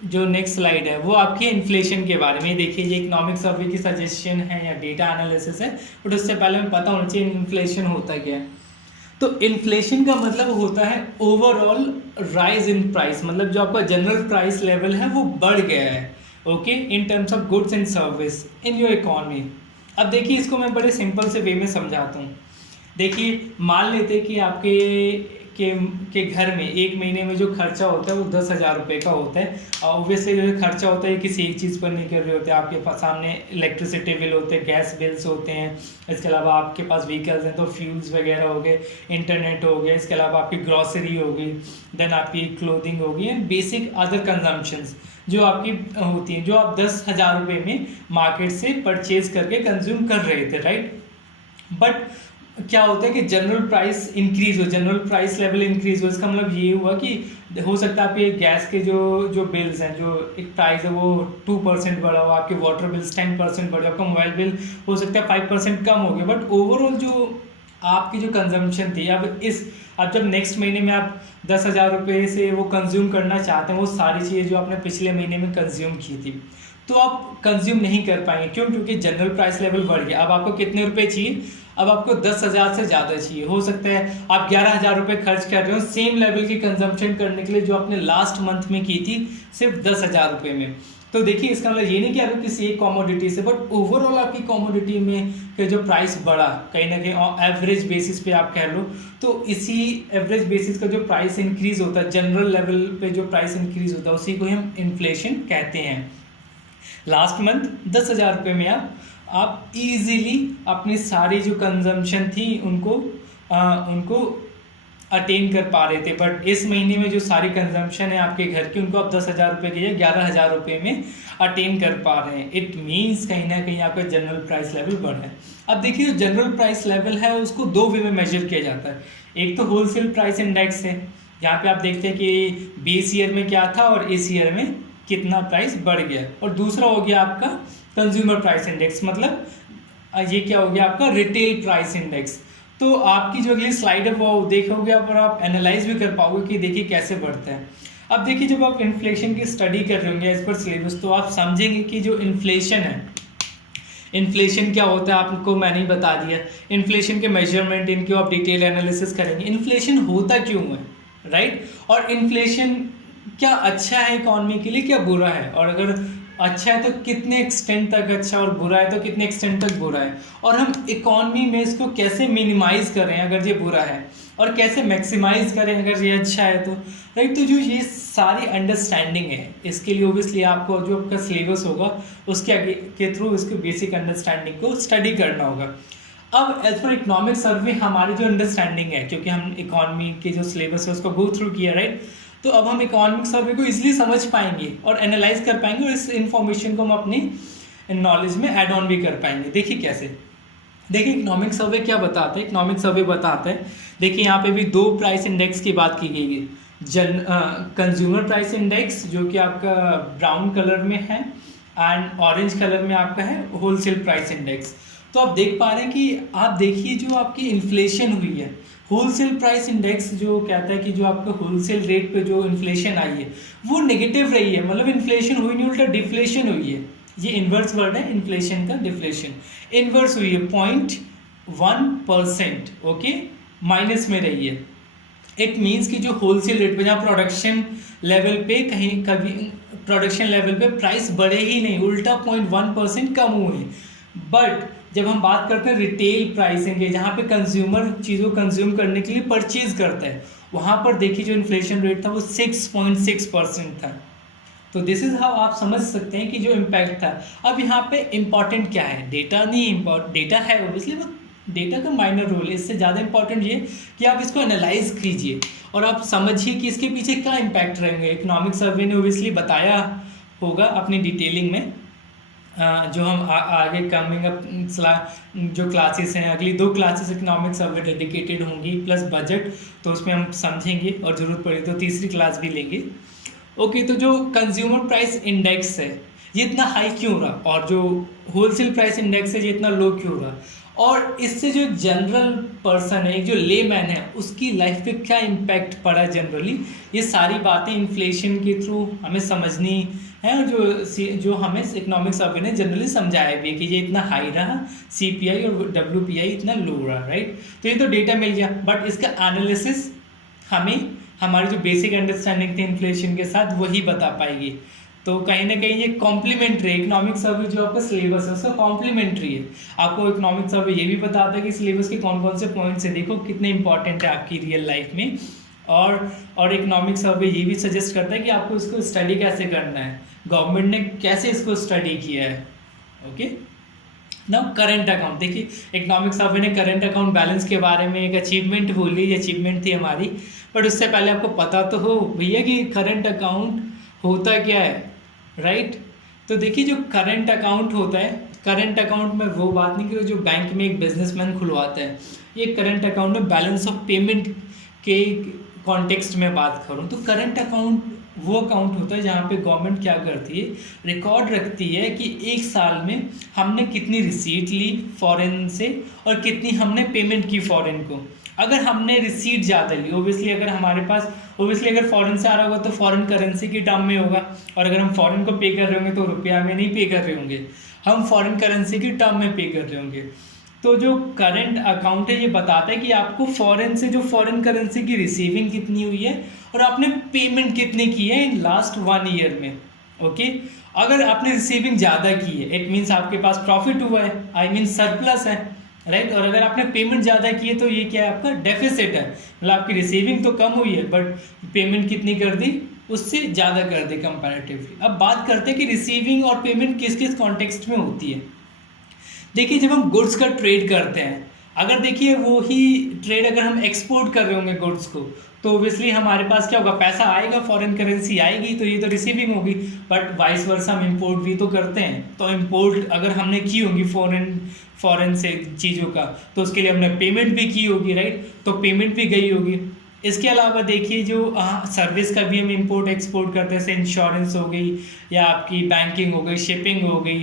जो नेक्स्ट स्लाइड है वो आपकी इन्फ्लेशन के बारे में। देखिए ये इकोनॉमिक सर्वे की सजेशन है या डेटा एनालिसिस है, बट उससे पहले हमें पता होना चाहिए इन्फ्लेशन होता क्या है। तो इन्फ्लेशन का मतलब होता है ओवरऑल राइज इन प्राइस, मतलब जो आपका जनरल प्राइस लेवल है वो बढ़ गया है, okay, in terms of goods and service in your economy. अब देखिए इसको मैं बड़े सिंपल से वे में समझाता हूँ। देखिए मान लेते कि आपके घर में एक महीने में जो खर्चा होता है वो 10,000 रुपये का होता है। ऑब्वियसली जो खर्चा होता है किसी एक चीज़ पर नहीं कर रहे होते, आपके पास सामने इलेक्ट्रिसिटी बिल होते हैं, गैस बिल्स होते हैं, इसके अलावा आपके पास व्हीकल्स हैं तो फ्यूल्स वगैरह हो गए, इंटरनेट हो गया, इसके अलावा आपकी ग्रॉसरी हो गई, देन आपकी क्लोथिंग होगी एंड बेसिक अदर कंजम्पशंस जो आपकी होती हैं, जो आप 10,000 रुपये में मार्केट से परचेज करके कंज्यूम कर रहे थे, राइट। बट क्या होता है कि जनरल प्राइस इंक्रीज हो, जनरल प्राइस लेवल इंक्रीज हो, इसका मतलब ये हुआ कि हो सकता है आपके गैस के जो जो बिल्स हैं, जो एक प्राइस है वो 2% बढ़ा हो, आपके वाटर बिल्स 10% बढ़े, आपका मोबाइल बिल हो सकता है 5% कम हो गया, बट ओवरऑल जो आपकी जो कंजम्पशन थी अब जब नेक्स्ट महीने में आप 10,000 रुपये से वो कंज्यूम करना चाहते हैं, वो सारी चीज़ें जो आपने पिछले महीने में कंज्यूम की थी, तो आप कंज्यूम नहीं कर पाएंगे। क्यों? क्योंकि जनरल प्राइस लेवल बढ़ गया। अब आपको कितने रुपए चाहिए? अब आपको 10,000 से ज़्यादा चाहिए। हो सकता है आप 11,000 रुपये खर्च कर रहे हो सेम लेवल की कंजम्पशन करने के लिए जो आपने लास्ट मंथ में की थी सिर्फ 10,000 रुपये में। तो देखिए, इसका मतलब ये नहीं कि आपको किसी एक कॉमोडिटी से, बट ओवरऑल आपकी कॉमोडिटी में के जो प्राइस बढ़ा, कहीं ना कहीं एवरेज बेसिस पे आप कह लो, तो इसी एवरेज बेसिस का जो प्राइस इंक्रीज होता है, जनरल लेवल पे जो प्राइस इंक्रीज होता है, उसी को हम इन्फ्लेशन कहते हैं। लास्ट मंथ 10,000 रुपये में आप इजीली अपनी सारी जो कंजम्पशन थी उनको अटेन कर पा रहे थे, बट इस महीने में जो सारी कंजम्पशन है आपके घर की, उनको आप 10,000 रुपये की जगह 11,000 रुपये में अटेन कर पा रहे हैं। इट मीन्स कहीं ना कहीं आपका जनरल प्राइस लेवल बढ़ा है। अब देखिए, जो जनरल प्राइस लेवल है उसको दो वे में मेजर किया जाता है। एक तो होलसेल प्राइस इंडेक्स है, जहाँ पे आप देखते हैं कि बेस ईयर में क्या था और इस ईयर में कितना प्राइस बढ़ गया, और दूसरा हो गया आपका कंज्यूमर प्राइस इंडेक्स, मतलब ये क्या हो गया आपका रिटेल प्राइस इंडेक्स। तो आपकी जो अगली स्लाइड है वो देखोगे और आप एनालाइज भी कर पाओगे कि देखिए कैसे बढ़ता है। अब देखिए, जब आप इन्फ्लेशन की स्टडी कर रहे होंगे एज पर सिलेबस, तो आप समझेंगे कि जो इन्फ्लेशन है, इन्फ्लेशन क्या होता है आपको मैंने ही बता दिया। इन्फ्लेशन के मेजरमेंट इनके आप डिटेल एनालिसिस करेंगे, इन्फ्लेशन होता क्यों है, राइट, और इन्फ्लेशन क्या अच्छा है इकॉनमी के लिए, क्या बुरा है, और अगर अच्छा है तो कितने एक्सटेंट तक अच्छा, और बुरा है तो कितने एक्सटेंट तक बुरा है, और हम इकॉनमी में इसको कैसे मिनिमाइज करें अगर ये बुरा है, और कैसे मैक्सिमाइज करें अगर ये अच्छा है, तो राइट। तो जो ये सारी अंडरस्टैंडिंग है, इसके लिए ओबियसली आपको जो आपका सिलेबस होगा उसके आगे के थ्रू इसके बेसिक अंडरस्टैंडिंग को स्टडी करना होगा। अब एज पर इकोनॉमिक सर्वे हमारी जो अंडरस्टैंडिंग है, क्योंकि हम इकॉनमी के जो सिलेबस है उसको गो थ्रू किया, राइट, तो अब हम इकोनॉमिक सर्वे को इजीली समझ पाएंगे और एनालाइज कर पाएंगे, और इस इंफॉर्मेशन को हम अपनी नॉलेज में ऐड ऑन भी कर पाएंगे। देखिए कैसे, देखिए इकोनॉमिक सर्वे क्या बताता है। इकोनॉमिक सर्वे बताता है, देखिए यहाँ पे भी दो प्राइस इंडेक्स की बात की गई है, कंज्यूमर प्राइस इंडेक्स जो कि आपका ब्राउन कलर में है, एंड ऑरेंज कलर में आपका है होलसेल प्राइस इंडेक्स। तो आप देख पा रहे हैं कि आप देखिए जो आपकी इन्फ्लेशन हुई है, होलसेल प्राइस इंडेक्स जो कहता है कि जो आपका होलसेल रेट पे जो इन्फ्लेशन आई है वो नेगेटिव रही है, मतलब इन्फ्लेशन हुई नहीं, उल्टा डिफ्लेशन हुई है। ये इन्वर्स वर्ड है इन्फ्लेशन का, डिफ्लेशन इन्वर्स हुई है 0.1%, ओके, माइनस में रही है। इट मीन्स कि जो होलसेल रेट पे, जहाँ प्रोडक्शन लेवल पे कहीं कभी प्रोडक्शन लेवल पे प्राइस बढ़े ही नहीं, उल्टा 0.1% कम हुए। बट जब हम बात करते हैं रिटेल प्राइसिंग के, जहाँ पे कंज्यूमर चीज़ों को कंज्यूम करने के लिए परचेज करता है, वहाँ पर देखिए जो इन्फ्लेशन रेट था वो 6.6% था। तो दिस इज हाउ आप समझ सकते हैं कि जो इम्पैक्ट था। अब यहाँ पे इम्पॉर्टेंट क्या है, डेटा नहीं, डेटा है ओबियसली, वो डेटा का माइनर रोल है। इससे ज़्यादा इंपॉर्टेंट ये कि आप इसको एनालाइज कीजिए और आप समझिए कि इसके पीछे क्या इम्पैक्ट रहेंगे। इकोनॉमिक सर्वे ने ओबियसली बताया होगा अपनी डिटेलिंग में, जो हम आगे कमिंग अप जो क्लासेस हैं, अगली 2 क्लासेस इकोनॉमिक सर्वे डेडिकेटेड होंगी प्लस बजट, तो उसमें हम समझेंगे और ज़रूरत पड़े तो तीसरी क्लास भी लेंगे। ओके, तो जो कंज्यूमर प्राइस इंडेक्स है ये इतना हाई क्यों रहा, और जो होलसेल प्राइस इंडेक्स है ये इतना लो क्यों रहा, और इससे जो जनरल पर्सन है, एक जो लेमैन है, उसकी लाइफ पे क्या इम्पैक्ट पड़ा जनरली, ये सारी बातें इन्फ्लेशन के थ्रू हमें समझनी है, और जो हमें इकोनॉमिक सर्वे ने जनरली समझाया भी है कि ये इतना हाई रहा, CPI और WPI इतना लो रहा, राइट। तो ये तो डेटा मिल गया, बट इसका एनालिसिस हमें हमारी जो बेसिक अंडरस्टैंडिंग थी इन्फ्लेशन के साथ वही बता पाएगी। तो कहीं ना कहीं ये कॉम्प्लीमेंट्री है, इकोनॉमिक सर्वे जो आपका सिलेबस है उसका कॉम्प्लीमेंट्री है। आपको इकोनॉमिक सर्वे ये भी बताता है कि सिलेबस के कौन कौन से पॉइंट्स है, देखो कितने इंपॉर्टेंट है आपकी रियल लाइफ में, और इकोनॉमिक सर्वे ये भी सजेस्ट करता है कि आपको इसको स्टडी कैसे करना है, गवर्नमेंट ने कैसे इसको स्टडी किया है। ओके, नाउ करंट अकाउंट, देखिए इकोनॉमिक सर्वे ने करंट अकाउंट बैलेंस के बारे में एक अचीवमेंट बोली, ये अचीवमेंट थी हमारी, बट उससे पहले आपको पता तो हो भैया कि करंट अकाउंट होता क्या है, राइट। तो देखिए जो करंट अकाउंट होता है करंट अकाउंट में वो बात नहीं कि जो बैंक में एक बिजनेसमैन खुलवाता है, ये करंट अकाउंट में बैलेंस ऑफ पेमेंट के कॉन्टेक्स्ट में बात करूँ तो करंट अकाउंट वो अकाउंट होता है जहाँ पे गवर्नमेंट क्या करती है, रिकॉर्ड रखती है कि एक साल में हमने कितनी रिसीट ली फॉरेन से और कितनी हमने पेमेंट की फॉरेन को। अगर हमने रिसीट ज़्यादा ली, ओबियसली अगर हमारे पास अगर फॉरेन से आ रहा होगा तो फॉरेन करेंसी की टर्म में होगा, और अगर हम फॉरेन को पे कर रहे होंगे तो रुपया में नहीं पे कर रहे होंगे, हम फॉरेन करेंसी की टर्म में पे कर रहे होंगे। तो जो करंट अकाउंट है ये बताता है कि आपको फॉरेन से जो फॉरेन करेंसी की रिसीविंग कितनी हुई है और आपने पेमेंट कितनी की है इन लास्ट 1 ईयर में। ओके, अगर आपने रिसीविंग ज़्यादा की है इट मीन्स आपके पास प्रॉफिट हुआ है, आई मीन सरप्लस है, राइट। और अगर आपने पेमेंट ज़्यादा की है तो ये क्या है, आपका डेफिसिट है, मतलब आपकी रिसीविंग तो कम हुई है बट पेमेंट कितनी कर दी, उससे ज़्यादा कर दी कंपैरेटिवली। अब बात करते हैं कि रिसीविंग और पेमेंट किस किस कॉन्टेक्स्ट में होती है। देखिए, जब हम गुड्स का ट्रेड करते हैं, अगर देखिए वो ही ट्रेड अगर हम एक्सपोर्ट कर रहे होंगे गुड्स को, तो ओबियसली हमारे पास क्या होगा, पैसा आएगा, फॉरेन करेंसी आएगी, तो ये तो रिसीविंग होगी। बट वाइस वर्सा हम इंपोर्ट भी तो करते हैं, तो इंपोर्ट अगर हमने की होगी फॉरेन से चीज़ों का, तो उसके लिए हमने पेमेंट भी की होगी, राइट, तो पेमेंट भी गई होगी। इसके अलावा देखिए जो सर्विस का भी हम इंपोर्ट एक्सपोर्ट करते हैं, जैसे इंश्योरेंस हो गई या आपकी बैंकिंग हो गई, शिपिंग हो गई,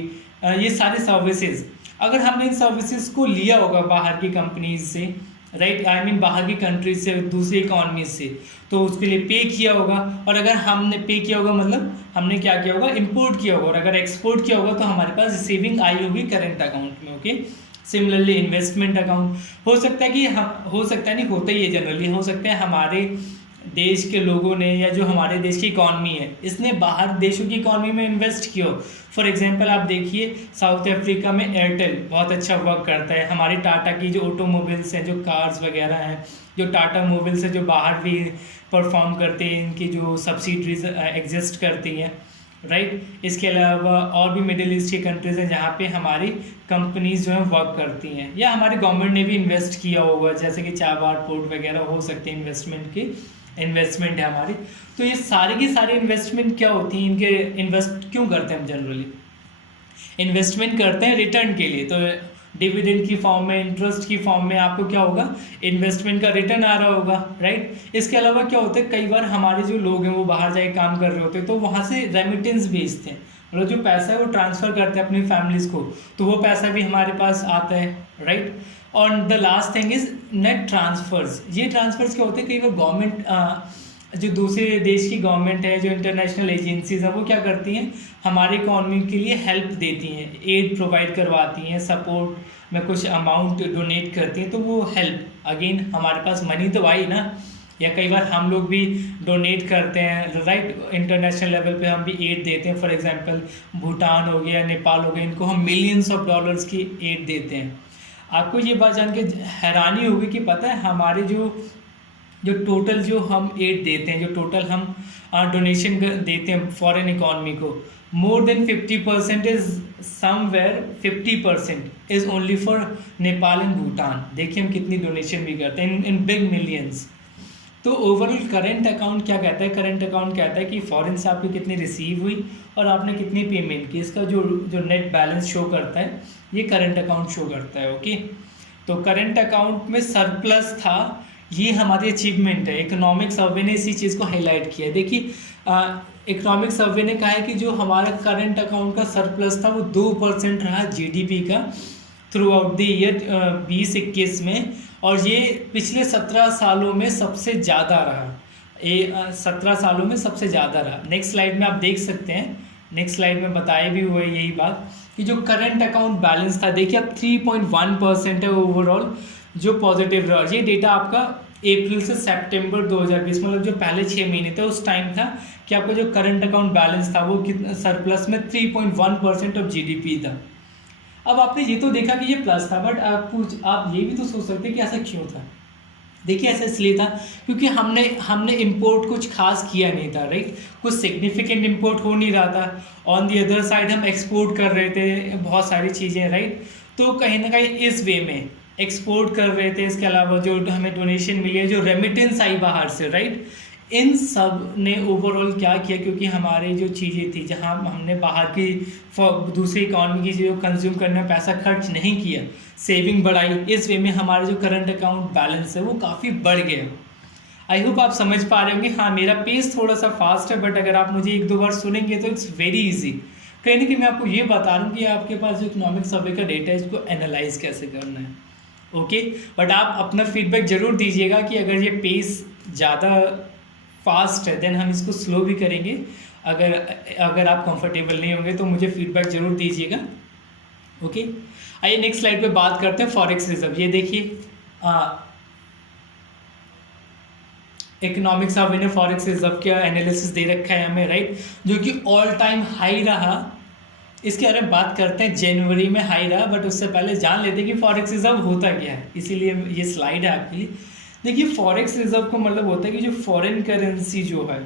ये सारे सर्विसेज, अगर हमने इन सर्विसेज को लिया होगा बाहर की कंपनीज से, राइट, आई मीन बाहर की कंट्रीज से, दूसरी इकॉनमी से, तो उसके लिए पे किया होगा। और अगर हमने पे किया होगा मतलब हमने क्या किया होगा, इंपोर्ट किया होगा, और अगर एक्सपोर्ट किया होगा तो हमारे पास रिसीविंग आई होगी करंट अकाउंट में। ओके, सिमिलरली इन्वेस्टमेंट अकाउंट हो सकता है कि हो सकता है नहीं, होता ही है जनरली, हो सकता है हमारे देश के लोगों ने या जो हमारे देश की इकॉनमी है इसने बाहर देशों की इकॉनमी में इन्वेस्ट किया हो। फॉर एग्जांपल आप देखिए साउथ अफ्रीका में एयरटेल बहुत अच्छा वर्क करता है, हमारी टाटा की जो ऑटोमोबाइल्स हैं, जो कार्स वगैरह हैं, जो टाटा मोबाइल्स है जो बाहर भी परफॉर्म करते हैं, इनकी जो सब्सिडरीज एग्जिस्ट करती हैं, राइट। इसके अलावा और भी मिडिल ईस्ट की कंट्रीज़ हैं जहाँ पे हमारी कंपनीज जो हैं वर्क करती हैं, या हमारी गवर्नमेंट ने भी इन्वेस्ट किया होगा, जैसे कि चाबार पोर्ट वगैरह हो सकते हैं इन्वेस्टमेंट है हमारी। तो ये सारे की सारी इन्वेस्टमेंट क्या होती हैं, इनके इन्वेस्ट क्यों करते हैं हम जनरली, इन्वेस्टमेंट करते हैं रिटर्न के लिए। तो डिविडेंड की फॉर्म में, इंटरेस्ट की फॉर्म में आपको क्या होगा, इन्वेस्टमेंट का रिटर्न आ रहा होगा, राइट। इसके अलावा क्या होता है, कई बार हमारे जो लोग हैं वो बाहर जाके काम कर रहे होते हैं, तो वहाँ से रेमिटेंस भेजते हैं, मतलब जो पैसा है वो ट्रांसफ़र करते हैं अपनी फैमिलीज़ को, तो वो पैसा भी हमारे पास आता है, राइट। और the last thing is net transfers. ये ट्रांसफ़र्स क्या होते हैं, कई बार गवर्नमेंट जो दूसरे देश की गवर्नमेंट है, जो इंटरनेशनल एजेंसीज हैं, वो क्या करती हैं, हमारे इकॉनमी के लिए हेल्प देती हैं, एड प्रोवाइड करवाती हैं, सपोर्ट में कुछ अमाउंट डोनेट करती हैं, तो वो हेल्प अगेन हमारे पास मनी तो आई ना, या कई बार हम लोग भी डोनेट करते हैं, राइट, इंटरनेशनल लेवल पे हम भी एड देते हैं। फॉर एग्जांपल भूटान हो गया, नेपाल हो गया, इनको हम मिलियंस ऑफ डॉलर्स की एड देते हैं। आपको ये बात जान के हैरानी होगी कि पता है हमारे जो टोटल जो हम एड देते हैं, जो टोटल हम डोनेशन देते हैं फॉरेन इकॉनमी को, more than 50% is somewhere 50% is only for Nepal and Bhutan. देखिए हम कितनी डोनेशन भी करते हैं इन बिग मिलियंस। तो ओवरऑल करंट अकाउंट क्या कहता है, करंट अकाउंट कहता है कि फॉरेन से आपकी कितनी रिसीव हुई और आपने कितनी पेमेंट की, इसका जो नेट बैलेंस शो करता है ये करंट अकाउंट शो करता है। ओके, तो करंट अकाउंट में सरप्लस था, ये हमारी अचीवमेंट है। इकोनॉमिक सर्वे ने इसी चीज़ को हाईलाइट किया है। देखिए इकोनॉमिक सर्वे ने कहा है कि जो हमारा करंट अकाउंट का सरप्लस था वो 2% रहा जीडीपी का थ्रू आउट द ईयर 2021 में, और ये पिछले 17 सालों में सबसे ज़्यादा रहा। 17 सालों में सबसे ज़्यादा रहा। नेक्स्ट स्लाइड में आप देख सकते हैं, नेक्स्ट स्लाइड में बताया भी हुआ है यही बात कि जो करंट अकाउंट बैलेंस था, देखिए अब 3.1% है ओवरऑल जो पॉजिटिव रहा। ये डेटा आपका अप्रैल से सितंबर 2020 मतलब जो पहले 6 महीने थे उस टाइम था कि आपका जो करंट अकाउंट बैलेंस था वो कितना सरप्लस में 3.1% ऑफ जीडीपी था। अब आपने ये तो देखा कि ये प्लस था, बट आप ये भी तो सोच सकते हैं कि ऐसा क्यों था। देखिए ऐसा इसलिए था क्योंकि हमने इंपोर्ट कुछ खास किया नहीं था, राइट, कुछ सिग्निफिकेंट इंपोर्ट हो नहीं रहा था। ऑन दी अदर साइड हम एक्सपोर्ट कर रहे थे बहुत सारी चीज़ें, राइट, तो कहीं ना कहीं इस वे में एक्सपोर्ट कर रहे थे। इसके अलावा जो हमें डोनेशन मिली है, जो रेमिटेंस आई बाहर से, राइट, इन सब ने ओवरऑल क्या किया, क्योंकि हमारे जो चीज़ें थी जहाँ हमने बाहर की दूसरी इकॉनमी की चीज़ों कंज्यूम करने में पैसा खर्च नहीं किया, सेविंग बढ़ाई, इस वे में हमारा जो करंट अकाउंट बैलेंस है वो काफ़ी बढ़ गया। आई होप आप समझ पा रहे होंगे। हाँ, मेरा पेस थोड़ा सा फास्ट है, बट अगर आप मुझे एक दो बार सुनेंगे तो इट्स वेरी इजी। कहीं ना कहीं मैं आपको ये बता रहा हूँ कि आपके पास जो इकोनॉमिक सर्वे का डेटा है इसको एनालाइज कैसे करना है। ओके, बट आप अपना फीडबैक ज़रूर दीजिएगा कि अगर ये पेस ज़्यादा फास्ट है देन हम इसको स्लो भी करेंगे। अगर अगर आप कंफर्टेबल नहीं होंगे तो मुझे फीडबैक ज़रूर दीजिएगा। ओके, आइए नेक्स्ट स्लाइड पे बात करते हैं फॉरेक्स रिजर्व। ये देखिए, इकोनॉमिक सर्वे ने फॉरेक्स रिजर्व का एनालिसिस दे रखा है हमें, राइट, जो कि ऑल टाइम हाई रहा। इसके बारे में बात करते हैं, जनवरी में हाई रहा, बट उससे पहले जान लेते हैं कि फॉरेक्स रिजर्व होता क्या है, इसीलिए ये स्लाइड है आपके लिए। देखिए, फॉरेक्स रिजर्व को मतलब होता है कि जो फॉरेन करेंसी जो है,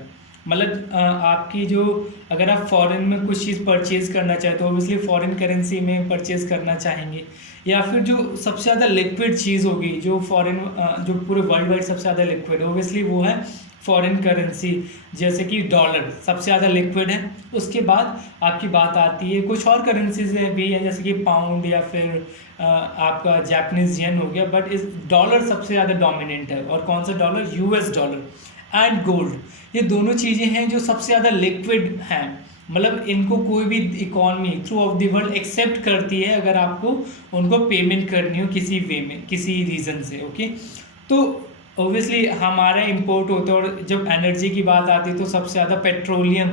मतलब आपकी जो, अगर आप फॉरेन में कुछ चीज़ परचेज़ करना चाहें तो ऑब्वियसली फॉरेन करेंसी में परचेज़ करना चाहेंगे, या फिर जो सबसे ज़्यादा लिक्विड चीज़ होगी जो फॉरेन, जो पूरे वर्ल्ड वाइड सबसे ज़्यादा लिक्विड है, ऑब्वियसली वो है फॉरेन करेंसी, जैसे कि डॉलर सबसे ज़्यादा लिक्विड है। उसके बाद आपकी बात आती है कुछ और करेंसीज भी हैं, जैसे कि पाउंड या फिर आपका जापानीज येन हो गया, बट इस डॉलर सबसे ज़्यादा डोमिनेंट है। और कौन सा dollar? US dollar and gold, ये दोनों चीज़ें हैं जो सबसे ज़्यादा लिक्विड हैं। मतलब इनको कोई भी economy through of the world accept करती है अगर आपको उनको पेमेंट करनी हो किसी वे में, किसी रीज़न से। ओके, तो ऑब्वियसली हमारा इंपोर्ट होता है, और जब एनर्जी की बात आती है तो सबसे ज़्यादा पेट्रोलियम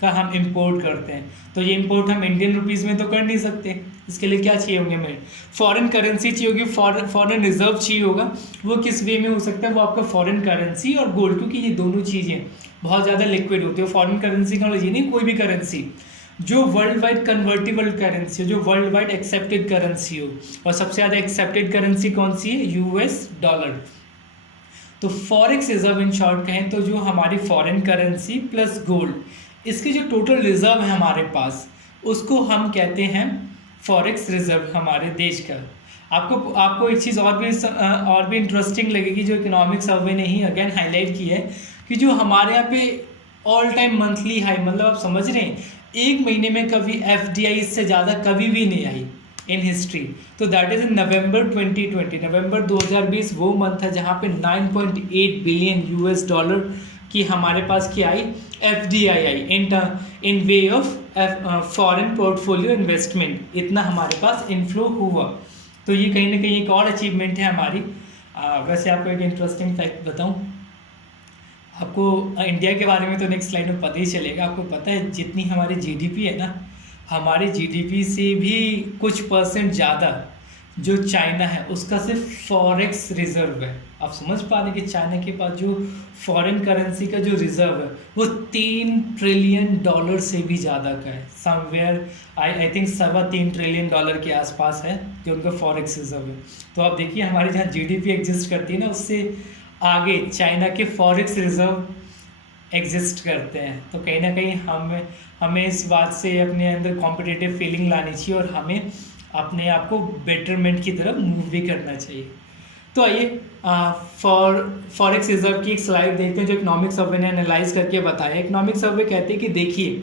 का हम इंपोर्ट करते हैं। तो ये इंपोर्ट हम इंडियन रुपीज़ में तो कर नहीं सकते, इसके लिए क्या चाहिए होंगे हमें? फॉरेन करेंसी चाहिए होगी, फॉरेन रिजर्व चाहिए होगा। वो किस वे में हो सकता है? वो आपका फॉरेन करेंसी और गोल्ड, क्योंकि ये दोनों चीज़ें बहुत ज़्यादा लिक्विड होती है। फॉरेन करेंसी का मतलब ये नहीं कोई भी करेंसी, जो वर्ल्ड वाइड कन्वर्टेबल करेंसी हो, जो वर्ल्ड वाइड एक्सेप्टेड करेंसी हो। और सबसे ज़्यादा एक्सेप्टेड करेंसी कौन सी है? US dollar. तो फॉरेक्स रिजर्व इन शॉर्ट कहें तो जो हमारी फॉरेन करेंसी प्लस गोल्ड, इसके जो टोटल रिजर्व है हमारे पास, उसको हम कहते हैं फॉरेक्स रिजर्व हमारे देश का। आपको एक चीज़ और भी इंटरेस्टिंग लगेगी, जो इकोनॉमिक सर्वे ने ही अगेन हाईलाइट की है, कि जो हमारे यहाँ पे ऑल टाइम मंथली हाई, मतलब आप समझ रहे हैं एक महीने में कभी एफडीआई इससे ज़्यादा कभी भी नहीं आई इन हिस्ट्री। तो दैट इज़ इन नवंबर 2020, नवंबर 2020 वो मंथ है जहाँ पे 9.8 बिलियन यूएस डॉलर की हमारे पास की आई एफडीआई आई in way of foreign portfolio investment, इतना हमारे पास इनफ्लो हुआ। तो ये कहीं ना कहीं एक और अचीवमेंट है हमारी। वैसे आपको एक इंटरेस्टिंग फैक्ट बताऊं, आपको इंडिया के बारे में तो नेक्स्ट स्लाइड में पता ही चलेगा। आपको पता है जितनी हमारी जीडीपी है ना, हमारी जीडीपी से भी कुछ परसेंट ज़्यादा जो चाइना है उसका सिर्फ फॉरेक्स रिजर्व है। आप समझ पा रहे हैं कि चाइना के पास जो फॉरेन करेंसी का जो रिजर्व है वो 3 ट्रिलियन डॉलर से भी ज़्यादा का है। Somewhere I think 3.25 trillion dollar के आसपास है जो उनका फॉरेक्स रिजर्व है। तो आप देखिए हमारी जहाँ जीडीपी एग्जिस्ट करती है ना, उससे आगे चाइना के फॉरेक्स रिजर्व एग्जिस्ट करते हैं। तो कहीं ना कहीं हमें इस बात से अपने अंदर कॉम्पिटिटिव फीलिंग लानी चाहिए और हमें अपने आप को बेटरमेंट की तरफ मूव भी करना चाहिए। तो आइए फॉरेक्स रिजर्व की एक स्लाइड देखते हैं जो इकोनॉमिक सर्वे ने एनालाइज करके बताया। इकोनॉमिक सर्वे कहते हैं कि देखिए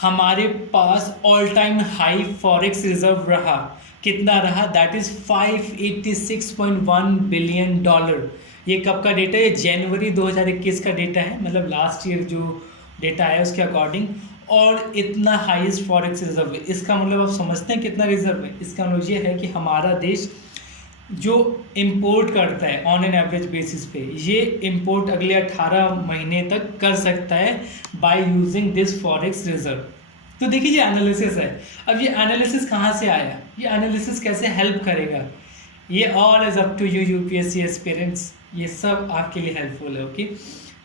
हमारे पास all time high forex reserve रहा, कितना रहा? That is 586.1 billion dollar. ये कब का डेटा है? जनवरी 2021 का डेटा है, मतलब लास्ट ईयर जो डेटा आया उसके अकॉर्डिंग। और इतना हाईएस्ट फॉरेक्स रिजर्व है, इसका मतलब आप समझते हैं कितना रिजर्व है? इसका मतलब ये है कि हमारा देश जो इंपोर्ट करता है ऑन एन एवरेज बेसिस पे, ये इंपोर्ट अगले 18 महीने तक कर सकता है by using this forex reserve. तो देखिए ये एनालिसिस है। अब ये एनालिसिस कहाँ से आया, ये एनालिसिस कैसे हेल्प करेगा, ये all is up to you UPSC aspirants, ये सब आपके लिए हेल्पफुल है। ओके,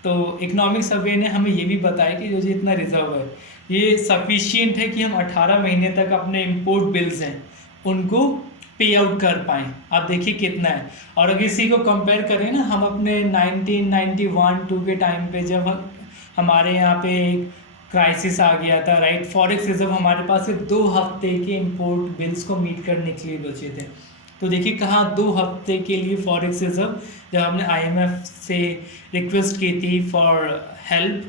तो इकोनॉमिक सर्वे ने हमें ये भी बताया कि जो जितना रिजर्व है ये सफिशिएंट है कि हम 18 महीने तक अपने इंपोर्ट बिल्स हैं उनको पे आउट कर पाएँ। आप देखिए कितना है। और अगर इसी को कंपेयर करें ना, हम अपने 1991-2 के टाइम पे जब हमारे यहाँ पे क्राइसिस आ गया था, राइट, फॉरेक्स रिजर्व हमारे पास सिर्फ 2 हफ्ते के इंपोर्ट बिल्स को मीट करने के लिए बचे थे। तो देखिए कहाँ 2 हफ्ते के लिए फॉरेक्स रिजर्व, जब हमने IMF से रिक्वेस्ट की थी फॉर हेल्प,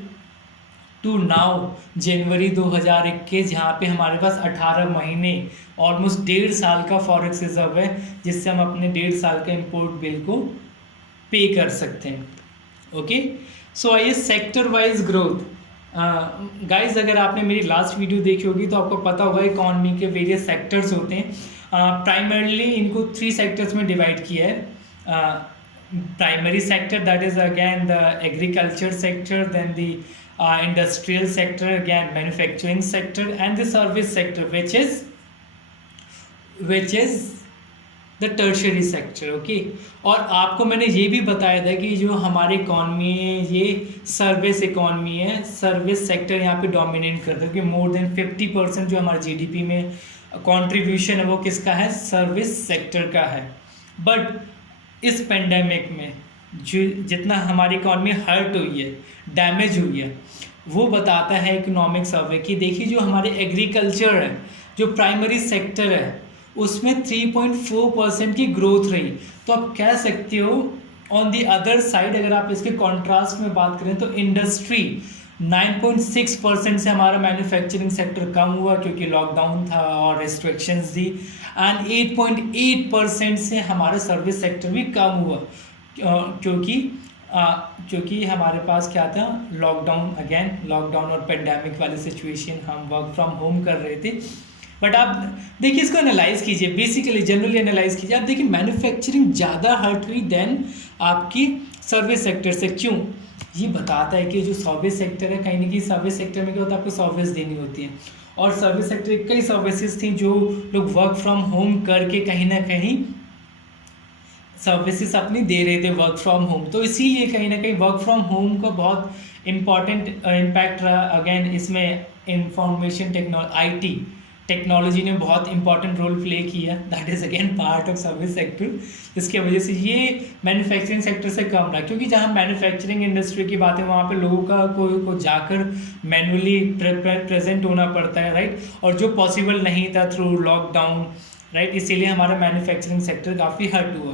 टू नाउ जनवरी 2021, जहाँ पे हमारे पास 18 महीने ऑलमोस्ट 1.5 साल का फॉरेक्स रिजर्व है, जिससे हम अपने 1.5 साल का इम्पोर्ट बिल को पे कर सकते हैं। ओके, सो आइए सेक्टर वाइज ग्रोथ। गाइज अगर आपने मेरी लास्ट वीडियो देखी होगी तो आपको पता होगा इकॉनमी के वेरियस सेक्टर्स होते हैं। प्राइमरली इनको 3 सेक्टर्स में डिवाइड किया है। Primary sector, that is again the agriculture sector, then the industrial sector, again manufacturing sector, and the service sector, which is the tertiary sector. Okay, और आपको मैंने ये भी बताया था कि जो हमारी इकॉनमी है ये सर्विस इकॉनमी है, सर्विस सेक्टर यहाँ पे डोमिनेट करता है, कि मोर देन 50% जो हमारे GDP में कंट्रीब्यूशन है वो किसका है, सर्विस सेक्टर का है। बट इस पेंडेमिक में जो जितना हमारी इकॉनमी हर्ट हुई है, डैमेज हुई है, वो बताता है इकोनॉमिक सर्वे कि देखिए जो हमारे एग्रीकल्चर है, जो प्राइमरी सेक्टर है, उसमें 3.4% की ग्रोथ रही। तो आप कह सकते हो ऑन दी अदर साइड, अगर आप इसके कॉन्ट्रास्ट में बात करें तो इंडस्ट्री 9.6% से हमारा मैन्युफैक्चरिंग सेक्टर कम हुआ क्योंकि लॉकडाउन था और रिस्ट्रिक्शंस थी, एंड 8.8% से हमारा सर्विस सेक्टर भी कम हुआ क्योंकि हमारे पास क्या था, लॉकडाउन और पेंडेमिक वाली सिचुएशन, हम वर्क फ्रॉम होम कर रहे थे। बट आप देखिए इसको एनालाइज कीजिए, बेसिकली जनरली एनालाइज कीजिए, आप देखिए मैन्युफैक्चरिंग ज़्यादा हर्ट हुई देन आपकी सर्विस सेक्टर से। क्यों? ये बताता है कि जो सर्विस सेक्टर है, कहीं ना कहीं सर्विस सेक्टर में क्या होता है, आपको सर्विस देनी होती है, और सर्विस सेक्टर कई सर्विसेज थी जो लोग वर्क फ्रॉम होम करके कहीं ना कहीं सर्विसेज अपनी दे रहे थे वर्क फ्रॉम होम। तो इसीलिए कहीं ना कहीं वर्क फ्रॉम होम का बहुत इम्पॉर्टेंट इम्पैक्ट रहा। अगेन इसमें इंफॉर्मेशन IT टेक्नोलॉजी ने बहुत इंपॉर्टेंट रोल प्ले किया, that is again part of service sector, जिसकी वजह से ये मैन्युफैक्चरिंग सेक्टर से कम रहा, क्योंकि जहाँ मैन्युफैक्चरिंग इंडस्ट्री की बात है वहाँ पे लोगों का को जाकर मैनुअली प्रेजेंट होना पड़ता है, राइट, और जो पॉसिबल नहीं था थ्रू लॉकडाउन, राइट, इसीलिए हमारा मैन्युफैक्चरिंग सेक्टर काफ़ी हर्ट हुआ।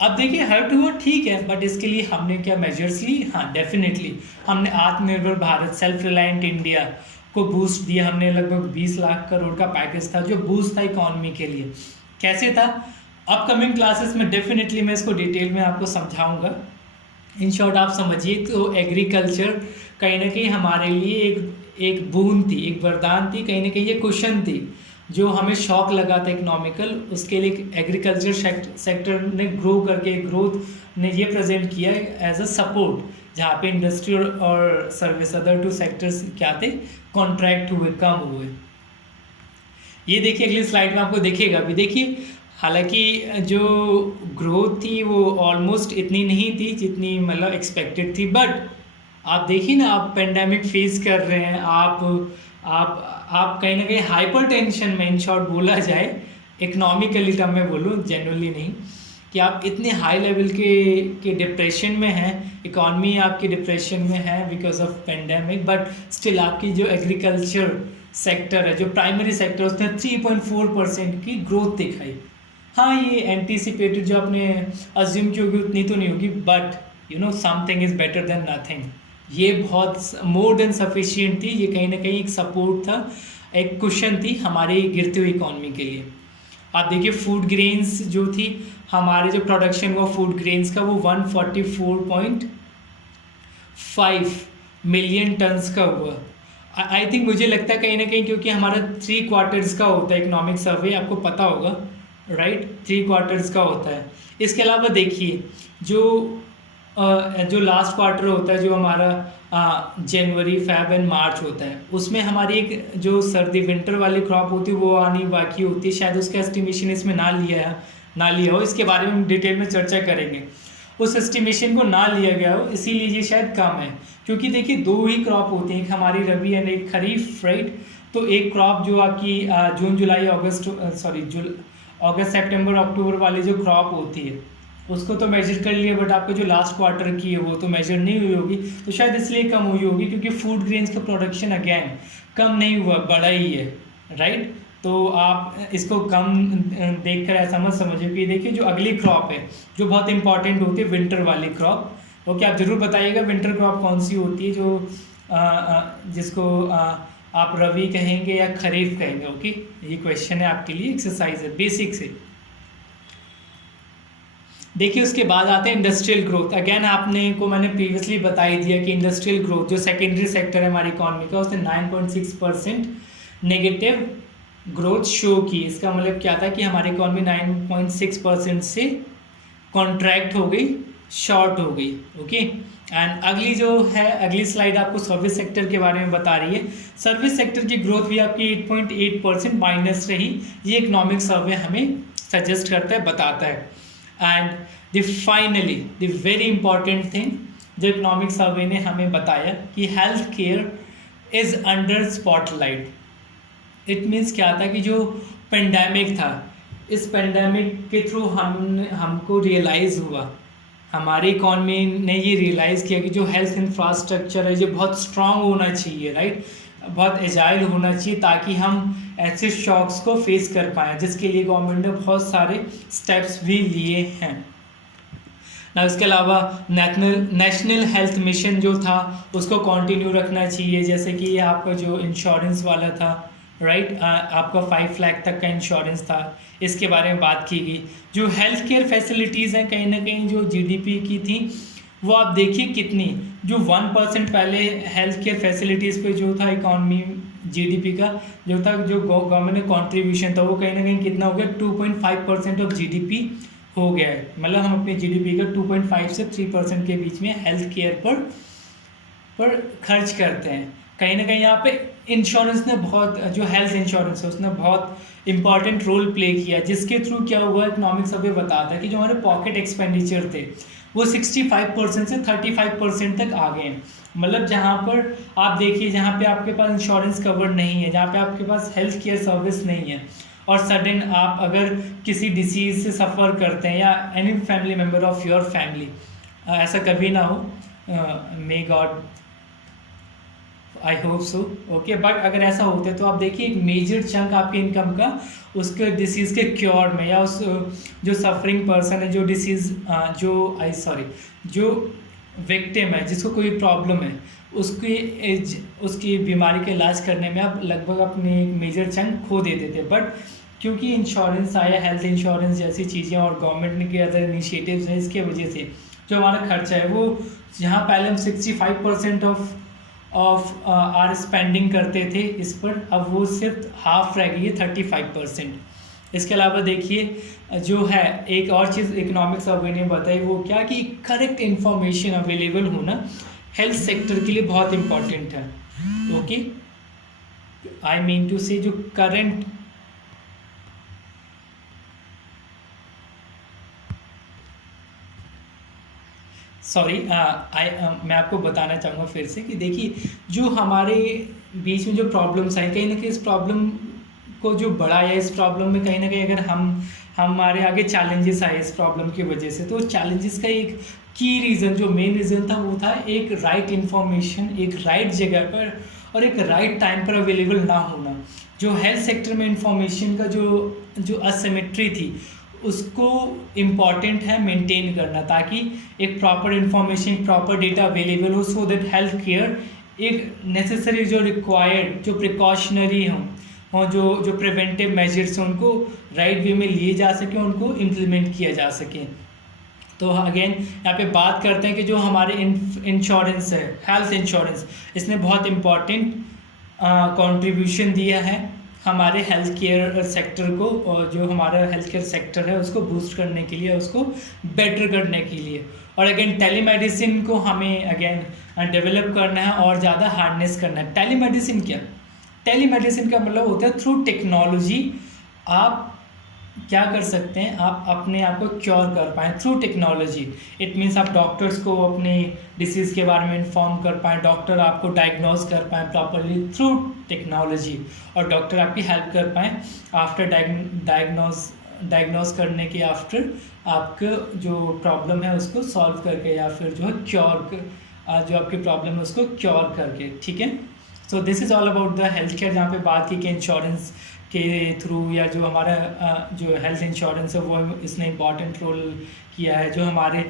अब देखिए हर्ट हुआ ठीक है, बट इसके लिए हमने क्या मेजर्स ली? हाँ, डेफिनेटली हमने आत्मनिर्भर भारत, सेल्फ रिलायंट इंडिया को बूस्ट दिया। हमने लगभग 20 लाख करोड़ का पैकेज था जो बूस्ट था इकॉनमी के लिए। कैसे था? अपकमिंग क्लासेस में डेफिनेटली मैं इसको डिटेल में आपको समझाऊंगा। इन शॉर्ट आप समझिए तो एग्रीकल्चर कहीं ना कहीं हमारे लिए एक बूंद थी, एक वरदान थी, कहीं ना कहीं ये कुशन थी जो हमें शॉक लगा था इकोनॉमिकल। उसके लिए एग्रीकल्चर सेक्टर ने ग्रो करके, ग्रोथ ने ये प्रेजेंट किया एज अ सपोर्ट, जहाँ पे इंडस्ट्री और सर्विस अदर 2 सेक्टर्स क्या थे, कॉन्ट्रैक्ट हुए, कम हुए। ये देखिए अगली स्लाइड में आपको दिखेगा भी। देखिए हालांकि जो ग्रोथ थी वो ऑलमोस्ट इतनी नहीं थी जितनी मतलब एक्सपेक्टेड थी, बट आप देखिए ना, आप पेंडेमिक फेस कर रहे हैं, आप कहीं ना कहीं हाइपर टेंशन में, इन शॉर्ट बोला जाए, इकोनॉमिकली टर्म में बोलूँ, जनरली नहीं, कि आप इतने हाई लेवल के डिप्रेशन में हैं, इकॉनमी आपकी डिप्रेशन में है because of pandemic, but still आपकी जो एग्रीकल्चर सेक्टर है, जो प्राइमरी सेक्टर, उसने 3.4% की ग्रोथ दिखाई। हाँ, ये एंटीसिपेटेड, जो आपने अज्यूम की होगी उतनी तो नहीं होगी, but you know something is better than nothing. ये बहुत मोर देन सफिशिएंट थी। ये कहीं ना कहीं एक सपोर्ट था, एक कुशन थी हमारी गिरती हुई इकॉनमी के लिए। आप देखिए फूड ग्रेन्स जो थी, हमारे जो प्रोडक्शन हुआ फूड ग्रेन्स का, वो 144.5 मिलियन टन्स का हुआ। आई थिंक मुझे लगता है कहीं ना कहीं, क्योंकि हमारा 3 क्वार्टर्स का होता है इकोनॉमिक सर्वे, आपको पता होगा, राइट, 3 क्वार्टर्स का होता है। इसके अलावा देखिए जो लास्ट क्वार्टर होता है, जो हमारा जनवरी, फेब एंड मार्च होता है, उसमें हमारी एक जो सर्दी विंटर वाली क्रॉप होती है वो आनी बाकी होती है। शायद उसका एस्टिमेशन इसमें ना लिया हो, इसके बारे में हम डिटेल में चर्चा करेंगे। उस एस्टिमेशन को ना लिया गया हो, इसीलिए ये शायद कम है, क्योंकि देखिए 2 ही क्रॉप होती हैं, एक हमारी रबी एंड एक खरीफ, राइट। तो एक क्रॉप जो आपकी जून जुलाई अगस्त सितंबर अक्टूबर वाली जो क्रॉप होती है उसको तो मेजर कर लिया, बट आपके जो लास्ट क्वार्टर की है वो तो मेजर नहीं हुई होगी, तो शायद इसलिए कम हुई होगी, क्योंकि फूड ग्रेन्स का प्रोडक्शन अगेन कम नहीं हुआ, बढ़ा ही है, राइट। तो आप इसको कम देखकर ऐसा मत समझिए कि देखिए जो अगली क्रॉप है जो बहुत इंपॉर्टेंट होती है विंटर वाली क्रॉप। ओके, आप ज़रूर बताइएगा विंटर क्रॉप कौन सी होती है जो जिसको आप रवि कहेंगे या खरीफ कहेंगे। ओके, ये क्वेश्चन है आपके लिए, एक्सरसाइज है बेसिक से। देखिए उसके बाद आते हैं इंडस्ट्रियल ग्रोथ। अगेन आपने को मैंने प्रीवियसली बता ही दिया कि इंडस्ट्रियल ग्रोथ जो सेकेंडरी सेक्टर है हमारी इकॉनमी का उसने 9.6% नेगेटिव ग्रोथ शो की। इसका मतलब क्या था कि हमारी इकॉनमी 9.6% से कॉन्ट्रैक्ट हो गई, शॉर्ट हो गई। ओके, एंड अगली जो है अगली स्लाइड आपको सर्विस सेक्टर के बारे में बता रही है। सर्विस सेक्टर की ग्रोथ भी आपकी 8.8% माइनस रही। ये इकोनॉमिक सर्वे हमें सजेस्ट करता है, बताता है। And finally the very important thing जो इकोनॉमिक सर्वे ने हमें बताया कि health care is under spotlight. It means क्या था कि जो पेंडेमिक था, इस पेंडेमिक के थ्रू हमको रियलाइज़ हुआ, हमारी इकॉनमी ने ये रियलाइज़ किया कि जो हेल्थ इंफ्रास्ट्रक्चर है ये बहुत स्ट्रांग होना चाहिए, राइट, बहुत एजाइल होना चाहिए ताकि हम ऐसे शॉक्स को फेस कर पाएँ, जिसके लिए गवर्नमेंट ने बहुत सारे स्टेप्स भी लिए हैं ना। इसके अलावा नेशनल हेल्थ मिशन जो था उसको कंटिन्यू रखना चाहिए, जैसे कि ये आपका जो इंश्योरेंस वाला था, राइट, आपका 5 लाख तक का इंश्योरेंस था, इसके बारे में बात की गई। जो हेल्थ केयर फैसिलिटीज़ हैं कहीं ना कहीं जो जीडीपी की थी वो आप देखिए कितनी, जो 1% पहले हेल्थ केयर फैसिलिटीज़ पे जो था इकॉनमी जीडीपी का जो था, जो गवर्नमेंट ने कंट्रीब्यूशन था वो कहीं ना कहीं कितना हो गया, 2.5% ऑफ जीडीपी हो गया है। मतलब हम अपने जीडीपी का 2.5 से 3% के बीच में हेल्थ केयर पर खर्च करते हैं। कहीं ना कहीं यहाँ पे इंश्योरेंस ने बहुत, जो हेल्थ इंश्योरेंस है उसने बहुत इंपॉर्टेंट रोल प्ले किया, जिसके थ्रू क्या हुआ, इकोनॉमिक सर्वे बताता है कि जो हमारे पॉकेट एक्सपेंडिचर थे वो 65% से 35% तक आ गए हैं। मतलब जहाँ पर आप देखिए जहाँ पे आपके पास इंश्योरेंस कवर नहीं है, जहाँ पे आपके पास हेल्थ केयर सर्विस नहीं है और सडन आप अगर किसी डिसीज़ से सफ़र करते हैं या any family member of your family, ऐसा कभी ना हो, may God I hope so. Okay, but अगर ऐसा होता है तो आप देखिए एक मेजर चंक आपके इनकम का उसके डिसीज़ के क्योर में या उस जो सफरिंग पर्सन है, जो डिसीज़ जो विक्टिम है जिसको कोई प्रॉब्लम है, उसकी बीमारी का इलाज करने में आप लगभग अपनी एक मेजर चंक खो दे देते। बट क्योंकि इंश्योरेंस आया, हेल्थ इंश्योरेंस जैसी चीज़ें और गवर्नमेंट ने के अदर इनिशिएटिव्स हैं, इसके वजह से जो हमारा खर्चा है वो जहाँ पहले हम 65% ऑफ आर स्पेंडिंग करते थे इस पर, अब वो सिर्फ हाफ रह गई है, 35%। इसके अलावा देखिए जो है एक और चीज़ इकोनॉमिक सर्वे ने बताई, वो क्या कि करेक्ट इन्फॉर्मेशन अवेलेबल होना हेल्थ सेक्टर के लिए बहुत इम्पॉर्टेंट है। ओके, आई मीन टू से जो करंट मैं आपको बताना चाहूँगा फिर से कि देखिए जो हमारे बीच में जो प्रॉब्लम्स आई, कहीं ना कहीं इस प्रॉब्लम को जो बढ़ा या इस प्रॉब्लम में कहीं ना कहीं अगर हमारे आगे चैलेंजेस आए इस प्रॉब्लम की वजह से, तो चैलेंजेस का एक की रीज़न, जो मेन रीज़न था वो था एक राइट इन्फॉर्मेशन एक राइट जगह पर और एक राइट टाइम पर अवेलेबल ना होना। जो हेल्थ सेक्टर में इंफॉर्मेशन का जो असिमेट्री थी उसको इम्पॉर्टेंट है मेंटेन करना, ताकि एक proper information proper data available हो, सो दैट हेल्थ केयर एक नेसेसरी जो रिक्वायर्ड जो प्रिकॉशनरी हों और जो प्रिवेंटिव मेजर्स हैं उनको राइट वे में लिए जा सके, उनको इम्प्लीमेंट किया जा सके। तो अगेन यहाँ पे बात करते हैं कि जो हमारे इंश्योरेंस है, हेल्थ इंश्योरेंस, इसने बहुत इम्पॉर्टेंट कंट्रीब्यूशन दिया है हमारे हेल्थ केयर सेक्टर को, और जो हमारा हेल्थ केयर सेक्टर है उसको बूस्ट करने के लिए, उसको बेटर करने के लिए। और अगेन टेलीमेडिसिन को हमें अगेन डेवलप करना है और ज़्यादा हार्नेस करना है। टेलीमेडिसिन क्या, टेलीमेडिसिन का मतलब होता है थ्रू टेक्नोलॉजी आप क्या कर सकते हैं, आप अपने आप को क्योर कर पाएँ थ्रू टेक्नोलॉजी। इट मीन्स आप डॉक्टर्स को अपने डिसीज़ के बारे में इन्फॉर्म कर पाएँ, डॉक्टर आपको डायग्नोज कर पाएँ प्रॉपरली थ्रू टेक्नोलॉजी, और डॉक्टर आपकी हेल्प कर पाएँ आफ्टर डायग्नोज करने के आफ्टर आपका जो प्रॉब्लम है उसको सॉल्व करके, या फिर जो है क्योर जो आपकी प्रॉब्लम है उसको क्योर करके। ठीक है, सो this is all about the health care, जहाँ पे बात की कि इंश्योरेंस के थ्रू, या जो हमारा जो हेल्थ इंश्योरेंस है वो इसने इम्पॉर्टेंट रोल किया है। जो हमारे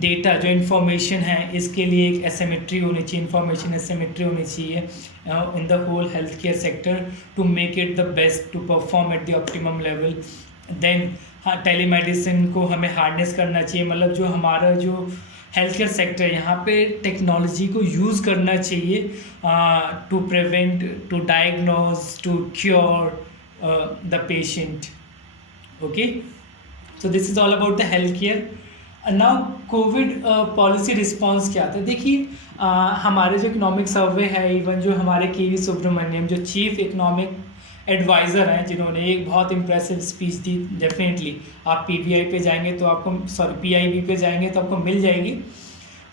डेटा जो इन्फॉर्मेशन है इसके लिए एक एसिमेट्री होनी चाहिए, इन्फॉर्मेशन एसिमेट्री होनी चाहिए in the whole health care sector to make it the best to perform at the optimum level. Then हाँ, टेलीमेडिसिन को हमें हार्नेस करना चाहिए, मतलब जो हमारा जो हेल्थ केयर सेक्टर यहाँ पे टेक्नोलॉजी को यूज़ करना चाहिए to prevent, to diagnose, to cure the patient. Okay, so this is all about the health care. Now COVID policy response क्या था। देखिए हमारे जो इकोनॉमिक सर्वे है, इवन जो हमारे के.वी. सुब्रमण्यम जो चीफ इकोनॉमिक एडवाइज़र हैं, जिन्होंने एक बहुत इम्प्रेसिव स्पीच दी, डेफिनेटली आप पीबीआई पे जाएंगे तो आपको, सॉरी पीआईबी पे जाएंगे तो आपको मिल जाएगी।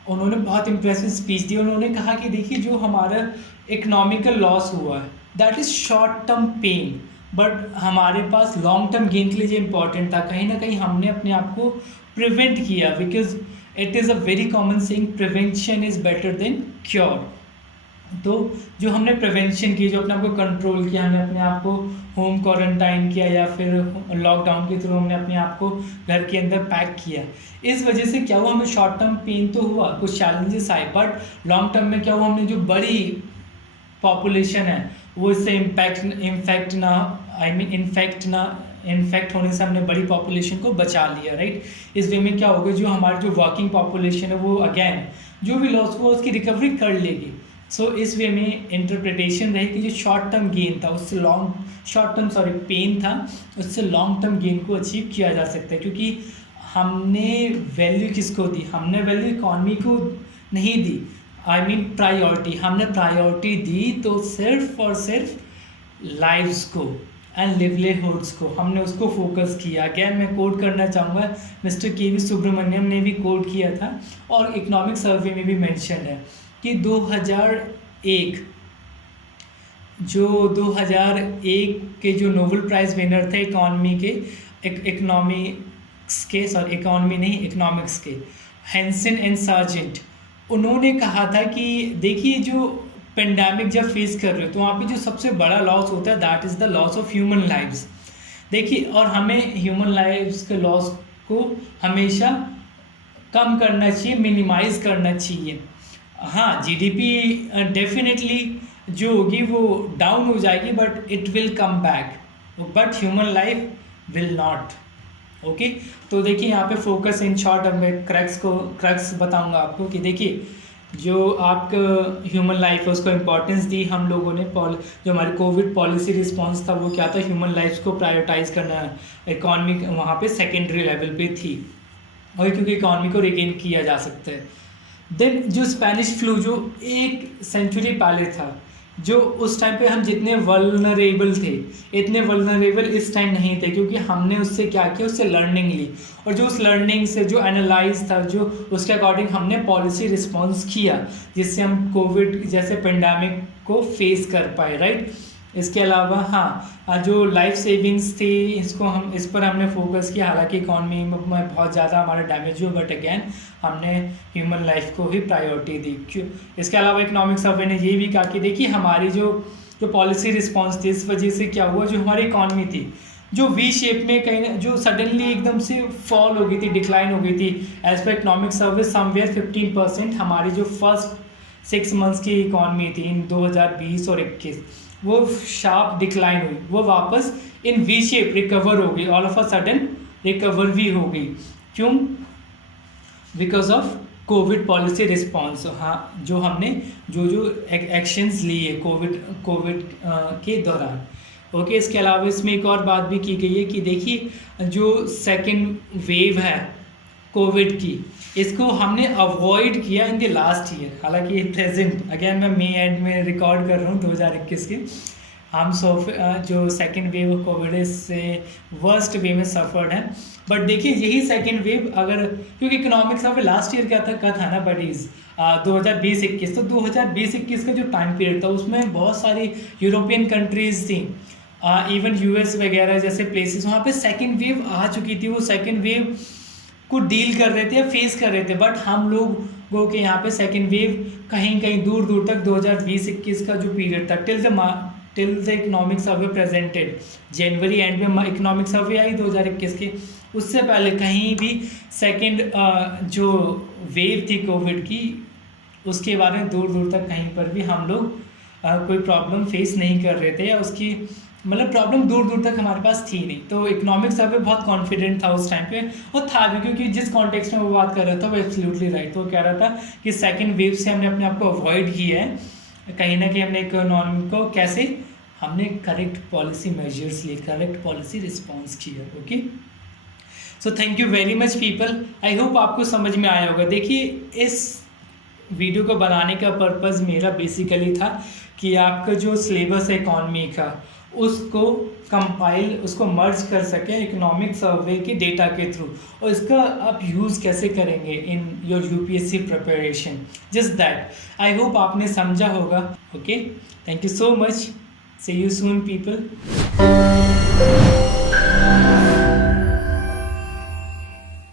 उन्होंने बहुत इम्प्रेसिव स्पीच दी। उन्होंने कहा कि देखिए जो हमारा इकोनॉमिकल लॉस हुआ है that is short term pain, but हमारे पास लॉन्ग टर्म गेन के लिए जो इम्पॉर्टेंट था, कहीं ना कहीं हमने अपने आप को प्रिवेंट किया, because it is a very common saying, prevention is better than cure. तो जो हमने प्रिवेंशन की, जो अपने आप को कंट्रोल किया, हमने अपने आप को होम क्वारंटाइन किया या फिर लॉकडाउन के थ्रू हमने अपने आप को घर के अंदर पैक किया, इस वजह से क्या हुआ, हमें शॉर्ट टर्म पेन तो हुआ, कुछ चैलेंजेस आए, बट लॉन्ग टर्म में क्या हुआ, हमने जो बड़ी पॉपुलेशन है वो इससे इन्फेक्ट होने से हमने बड़ी पॉपुलेशन को बचा लिया, राइट। इस वे में क्या होगा, जो हमारी जो वर्किंग पॉपुलेशन है वो अगेन जो भी लॉस हुआ उसकी रिकवरी कर लेगी। सो इस वे में इंटरप्रिटेशन रही कि जो शॉर्ट टर्म गेन था उससे पेन था, उससे लॉन्ग टर्म गेन को अचीव किया जा सकता है, क्योंकि हमने वैल्यू किसको दी, हमने वैल्यू इकॉनमी को नहीं दी, प्रायोरिटी, हमने प्रायोरिटी दी तो सिर्फ और सिर्फ लाइव्स को एंड लिवलीहुड्स को, हमने उसको फोकस किया। अगेन मैं कोट करना चाहूँगा, मिस्टर के.वी. सुब्रमण्यम ने भी कोट किया था और इकोनॉमिक सर्वे में भी मेंशन है कि 2001 के जो नोबेल प्राइज़ विनर थे इकोनॉमिक्स के, हैंसन एंड सार्जेंट, उन्होंने कहा था कि देखिए जो पेंडेमिक जब फेस कर रहे हो तो वहाँ पे जो सबसे बड़ा लॉस होता है that is the loss of human lives. देखिए, और हमें ह्यूमन लाइव्स के लॉस को हमेशा कम करना चाहिए, मिनिमाइज करना चाहिए। हाँ, जीडीपी डेफिनेटली जो होगी वो डाउन हो जाएगी, but it will come back, but human life will not. Okay, तो देखिए यहाँ पे फोकस इन शॉर्ट में क्रक्स बताऊंगा आपको कि देखिए जो आपका ह्यूमन लाइफ है उसको इम्पोर्टेंस दी हम लोगों ने। जो हमारी कोविड पॉलिसी रिस्पांस था वो क्या था, ह्यूमन लाइफ को प्रायोरिटाइज करना, इकॉनमी वहाँ पे सेकेंडरी लेवल पे थी, और क्योंकि इकॉनमी को रिगेन किया जा सकता है। देन जो स्पेनिश फ्लू जो 1 सेंचुरी पहले था, जो उस टाइम पे हम जितने वल्नरेबल थे इतने वल्नरेबल इस टाइम नहीं थे, क्योंकि हमने उससे क्या किया, उससे लर्निंग ली, और जो उस लर्निंग से जो एनालाइज था, जो उसके अकॉर्डिंग हमने पॉलिसी रिस्पॉन्स किया, जिससे हम कोविड जैसे पेंडेमिक को फेस कर पाए, राइट। इसके अलावा हाँ, जो लाइफ सेविंग्स थी इस पर हमने फोकस किया, हालांकि इकॉनमी में बहुत ज़्यादा हमारा डैमेज हुआ, बट अगेन हमने ह्यूमन लाइफ को ही प्रायोरिटी दी। क्यों? इसके अलावा इकोनॉमिक सर्वे ने ये भी कहा कि देखिए हमारी जो पॉलिसी रिस्पॉन्स थी इस वजह से क्या हुआ, जो हमारी इकॉनमी थी जो वी शेप में कहीं जो सडनली एकदम से फॉल हो गई थी, डिक्लाइन हो गई थी, as per economic survey somewhere 15% हमारी जो फर्स्ट 6 मंथ्स की इकॉनमी थी इन 2020 और 21 वो शार्प डिक्लाइन हुई, वो वापस इन वी शेप रिकवर हो गई, all of a sudden recover भी हो गई। क्यों? Because of Covid policy response. हाँ, जो हमने जो एक्शंस लिए कोविड के दौरान। ओके, इसके अलावा इसमें एक और बात भी की गई है कि देखिए जो सेकेंड वेव है कोविड की, इसको हमने अवॉइड किया इन द लास्ट ईयर। हालांकि प्रेजेंट अगेन मैं मई एंड में रिकॉर्ड कर रहा हूँ 2021 के, हम जो सेकेंड वेव कोविड से वर्स्ट वे में सफर्ड है, बट देखिए यही सेकेंड वेव अगर, क्योंकि इकोनॉमिक्स सर्वे लास्ट ईयर क्या था ना बडीज़ 2020-21, तो 2020-21 का जो टाइम पीरियड था उसमें बहुत सारी यूरोपियन कंट्रीज़ थी, इवन यूएस वगैरह जैसे प्लेसेस, वहाँ पे सेकेंड वेव आ चुकी थी, वो सेकेंड वेव को डील कर रहे थे या फेस कर रहे थे, बट हम लोगों के यहाँ पे सेकेंड वेव कहीं दूर तक 2020-21 का जो पीरियड था till the till the economic survey presented, January and में इकोनॉमिक सर्वे आई 2021 की, उससे पहले कहीं भी सेकेंड जो वेव थी कोविड की उसके बारे में दूर दूर तक कहीं पर भी हम लोग कोई प्रॉब्लम फेस नहीं कर रहे थे, या उसकी मतलब प्रॉब्लम दूर दूर तक हमारे पास थी नहीं। तो इकोनॉमिक सर्वे बहुत कॉन्फिडेंट था उस टाइम पे, और था भी, क्योंकि जिस कॉन्टेक्स्ट में वो बात कर रहा था वो एब्सोल्युटली राइट। वो कह रहा था कि सेकंड वेव से हमने अपने आप को अवॉइड किया है, कहीं ना कहीं हमने इकोनॉमी को कैसे हमने करेक्ट पॉलिसी मेजर्स लिए, करेक्ट पॉलिसी रिस्पॉन्स किया। Okay, so thank you very much people, I hope आपको समझ में आया होगा। देखिए, इस वीडियो को बनाने का पर्पज़ मेरा बेसिकली था कि आपका जो सिलेबस है इकॉनमी का उसको कंपाइल, उसको मर्ज कर सकें इकोनॉमिक सर्वे के डेटा के थ्रू, और इसका आप यूज़ कैसे करेंगे in your UPSC preparation. Just that, I hope आपने समझा होगा। Okay, thank you so much, see you soon people.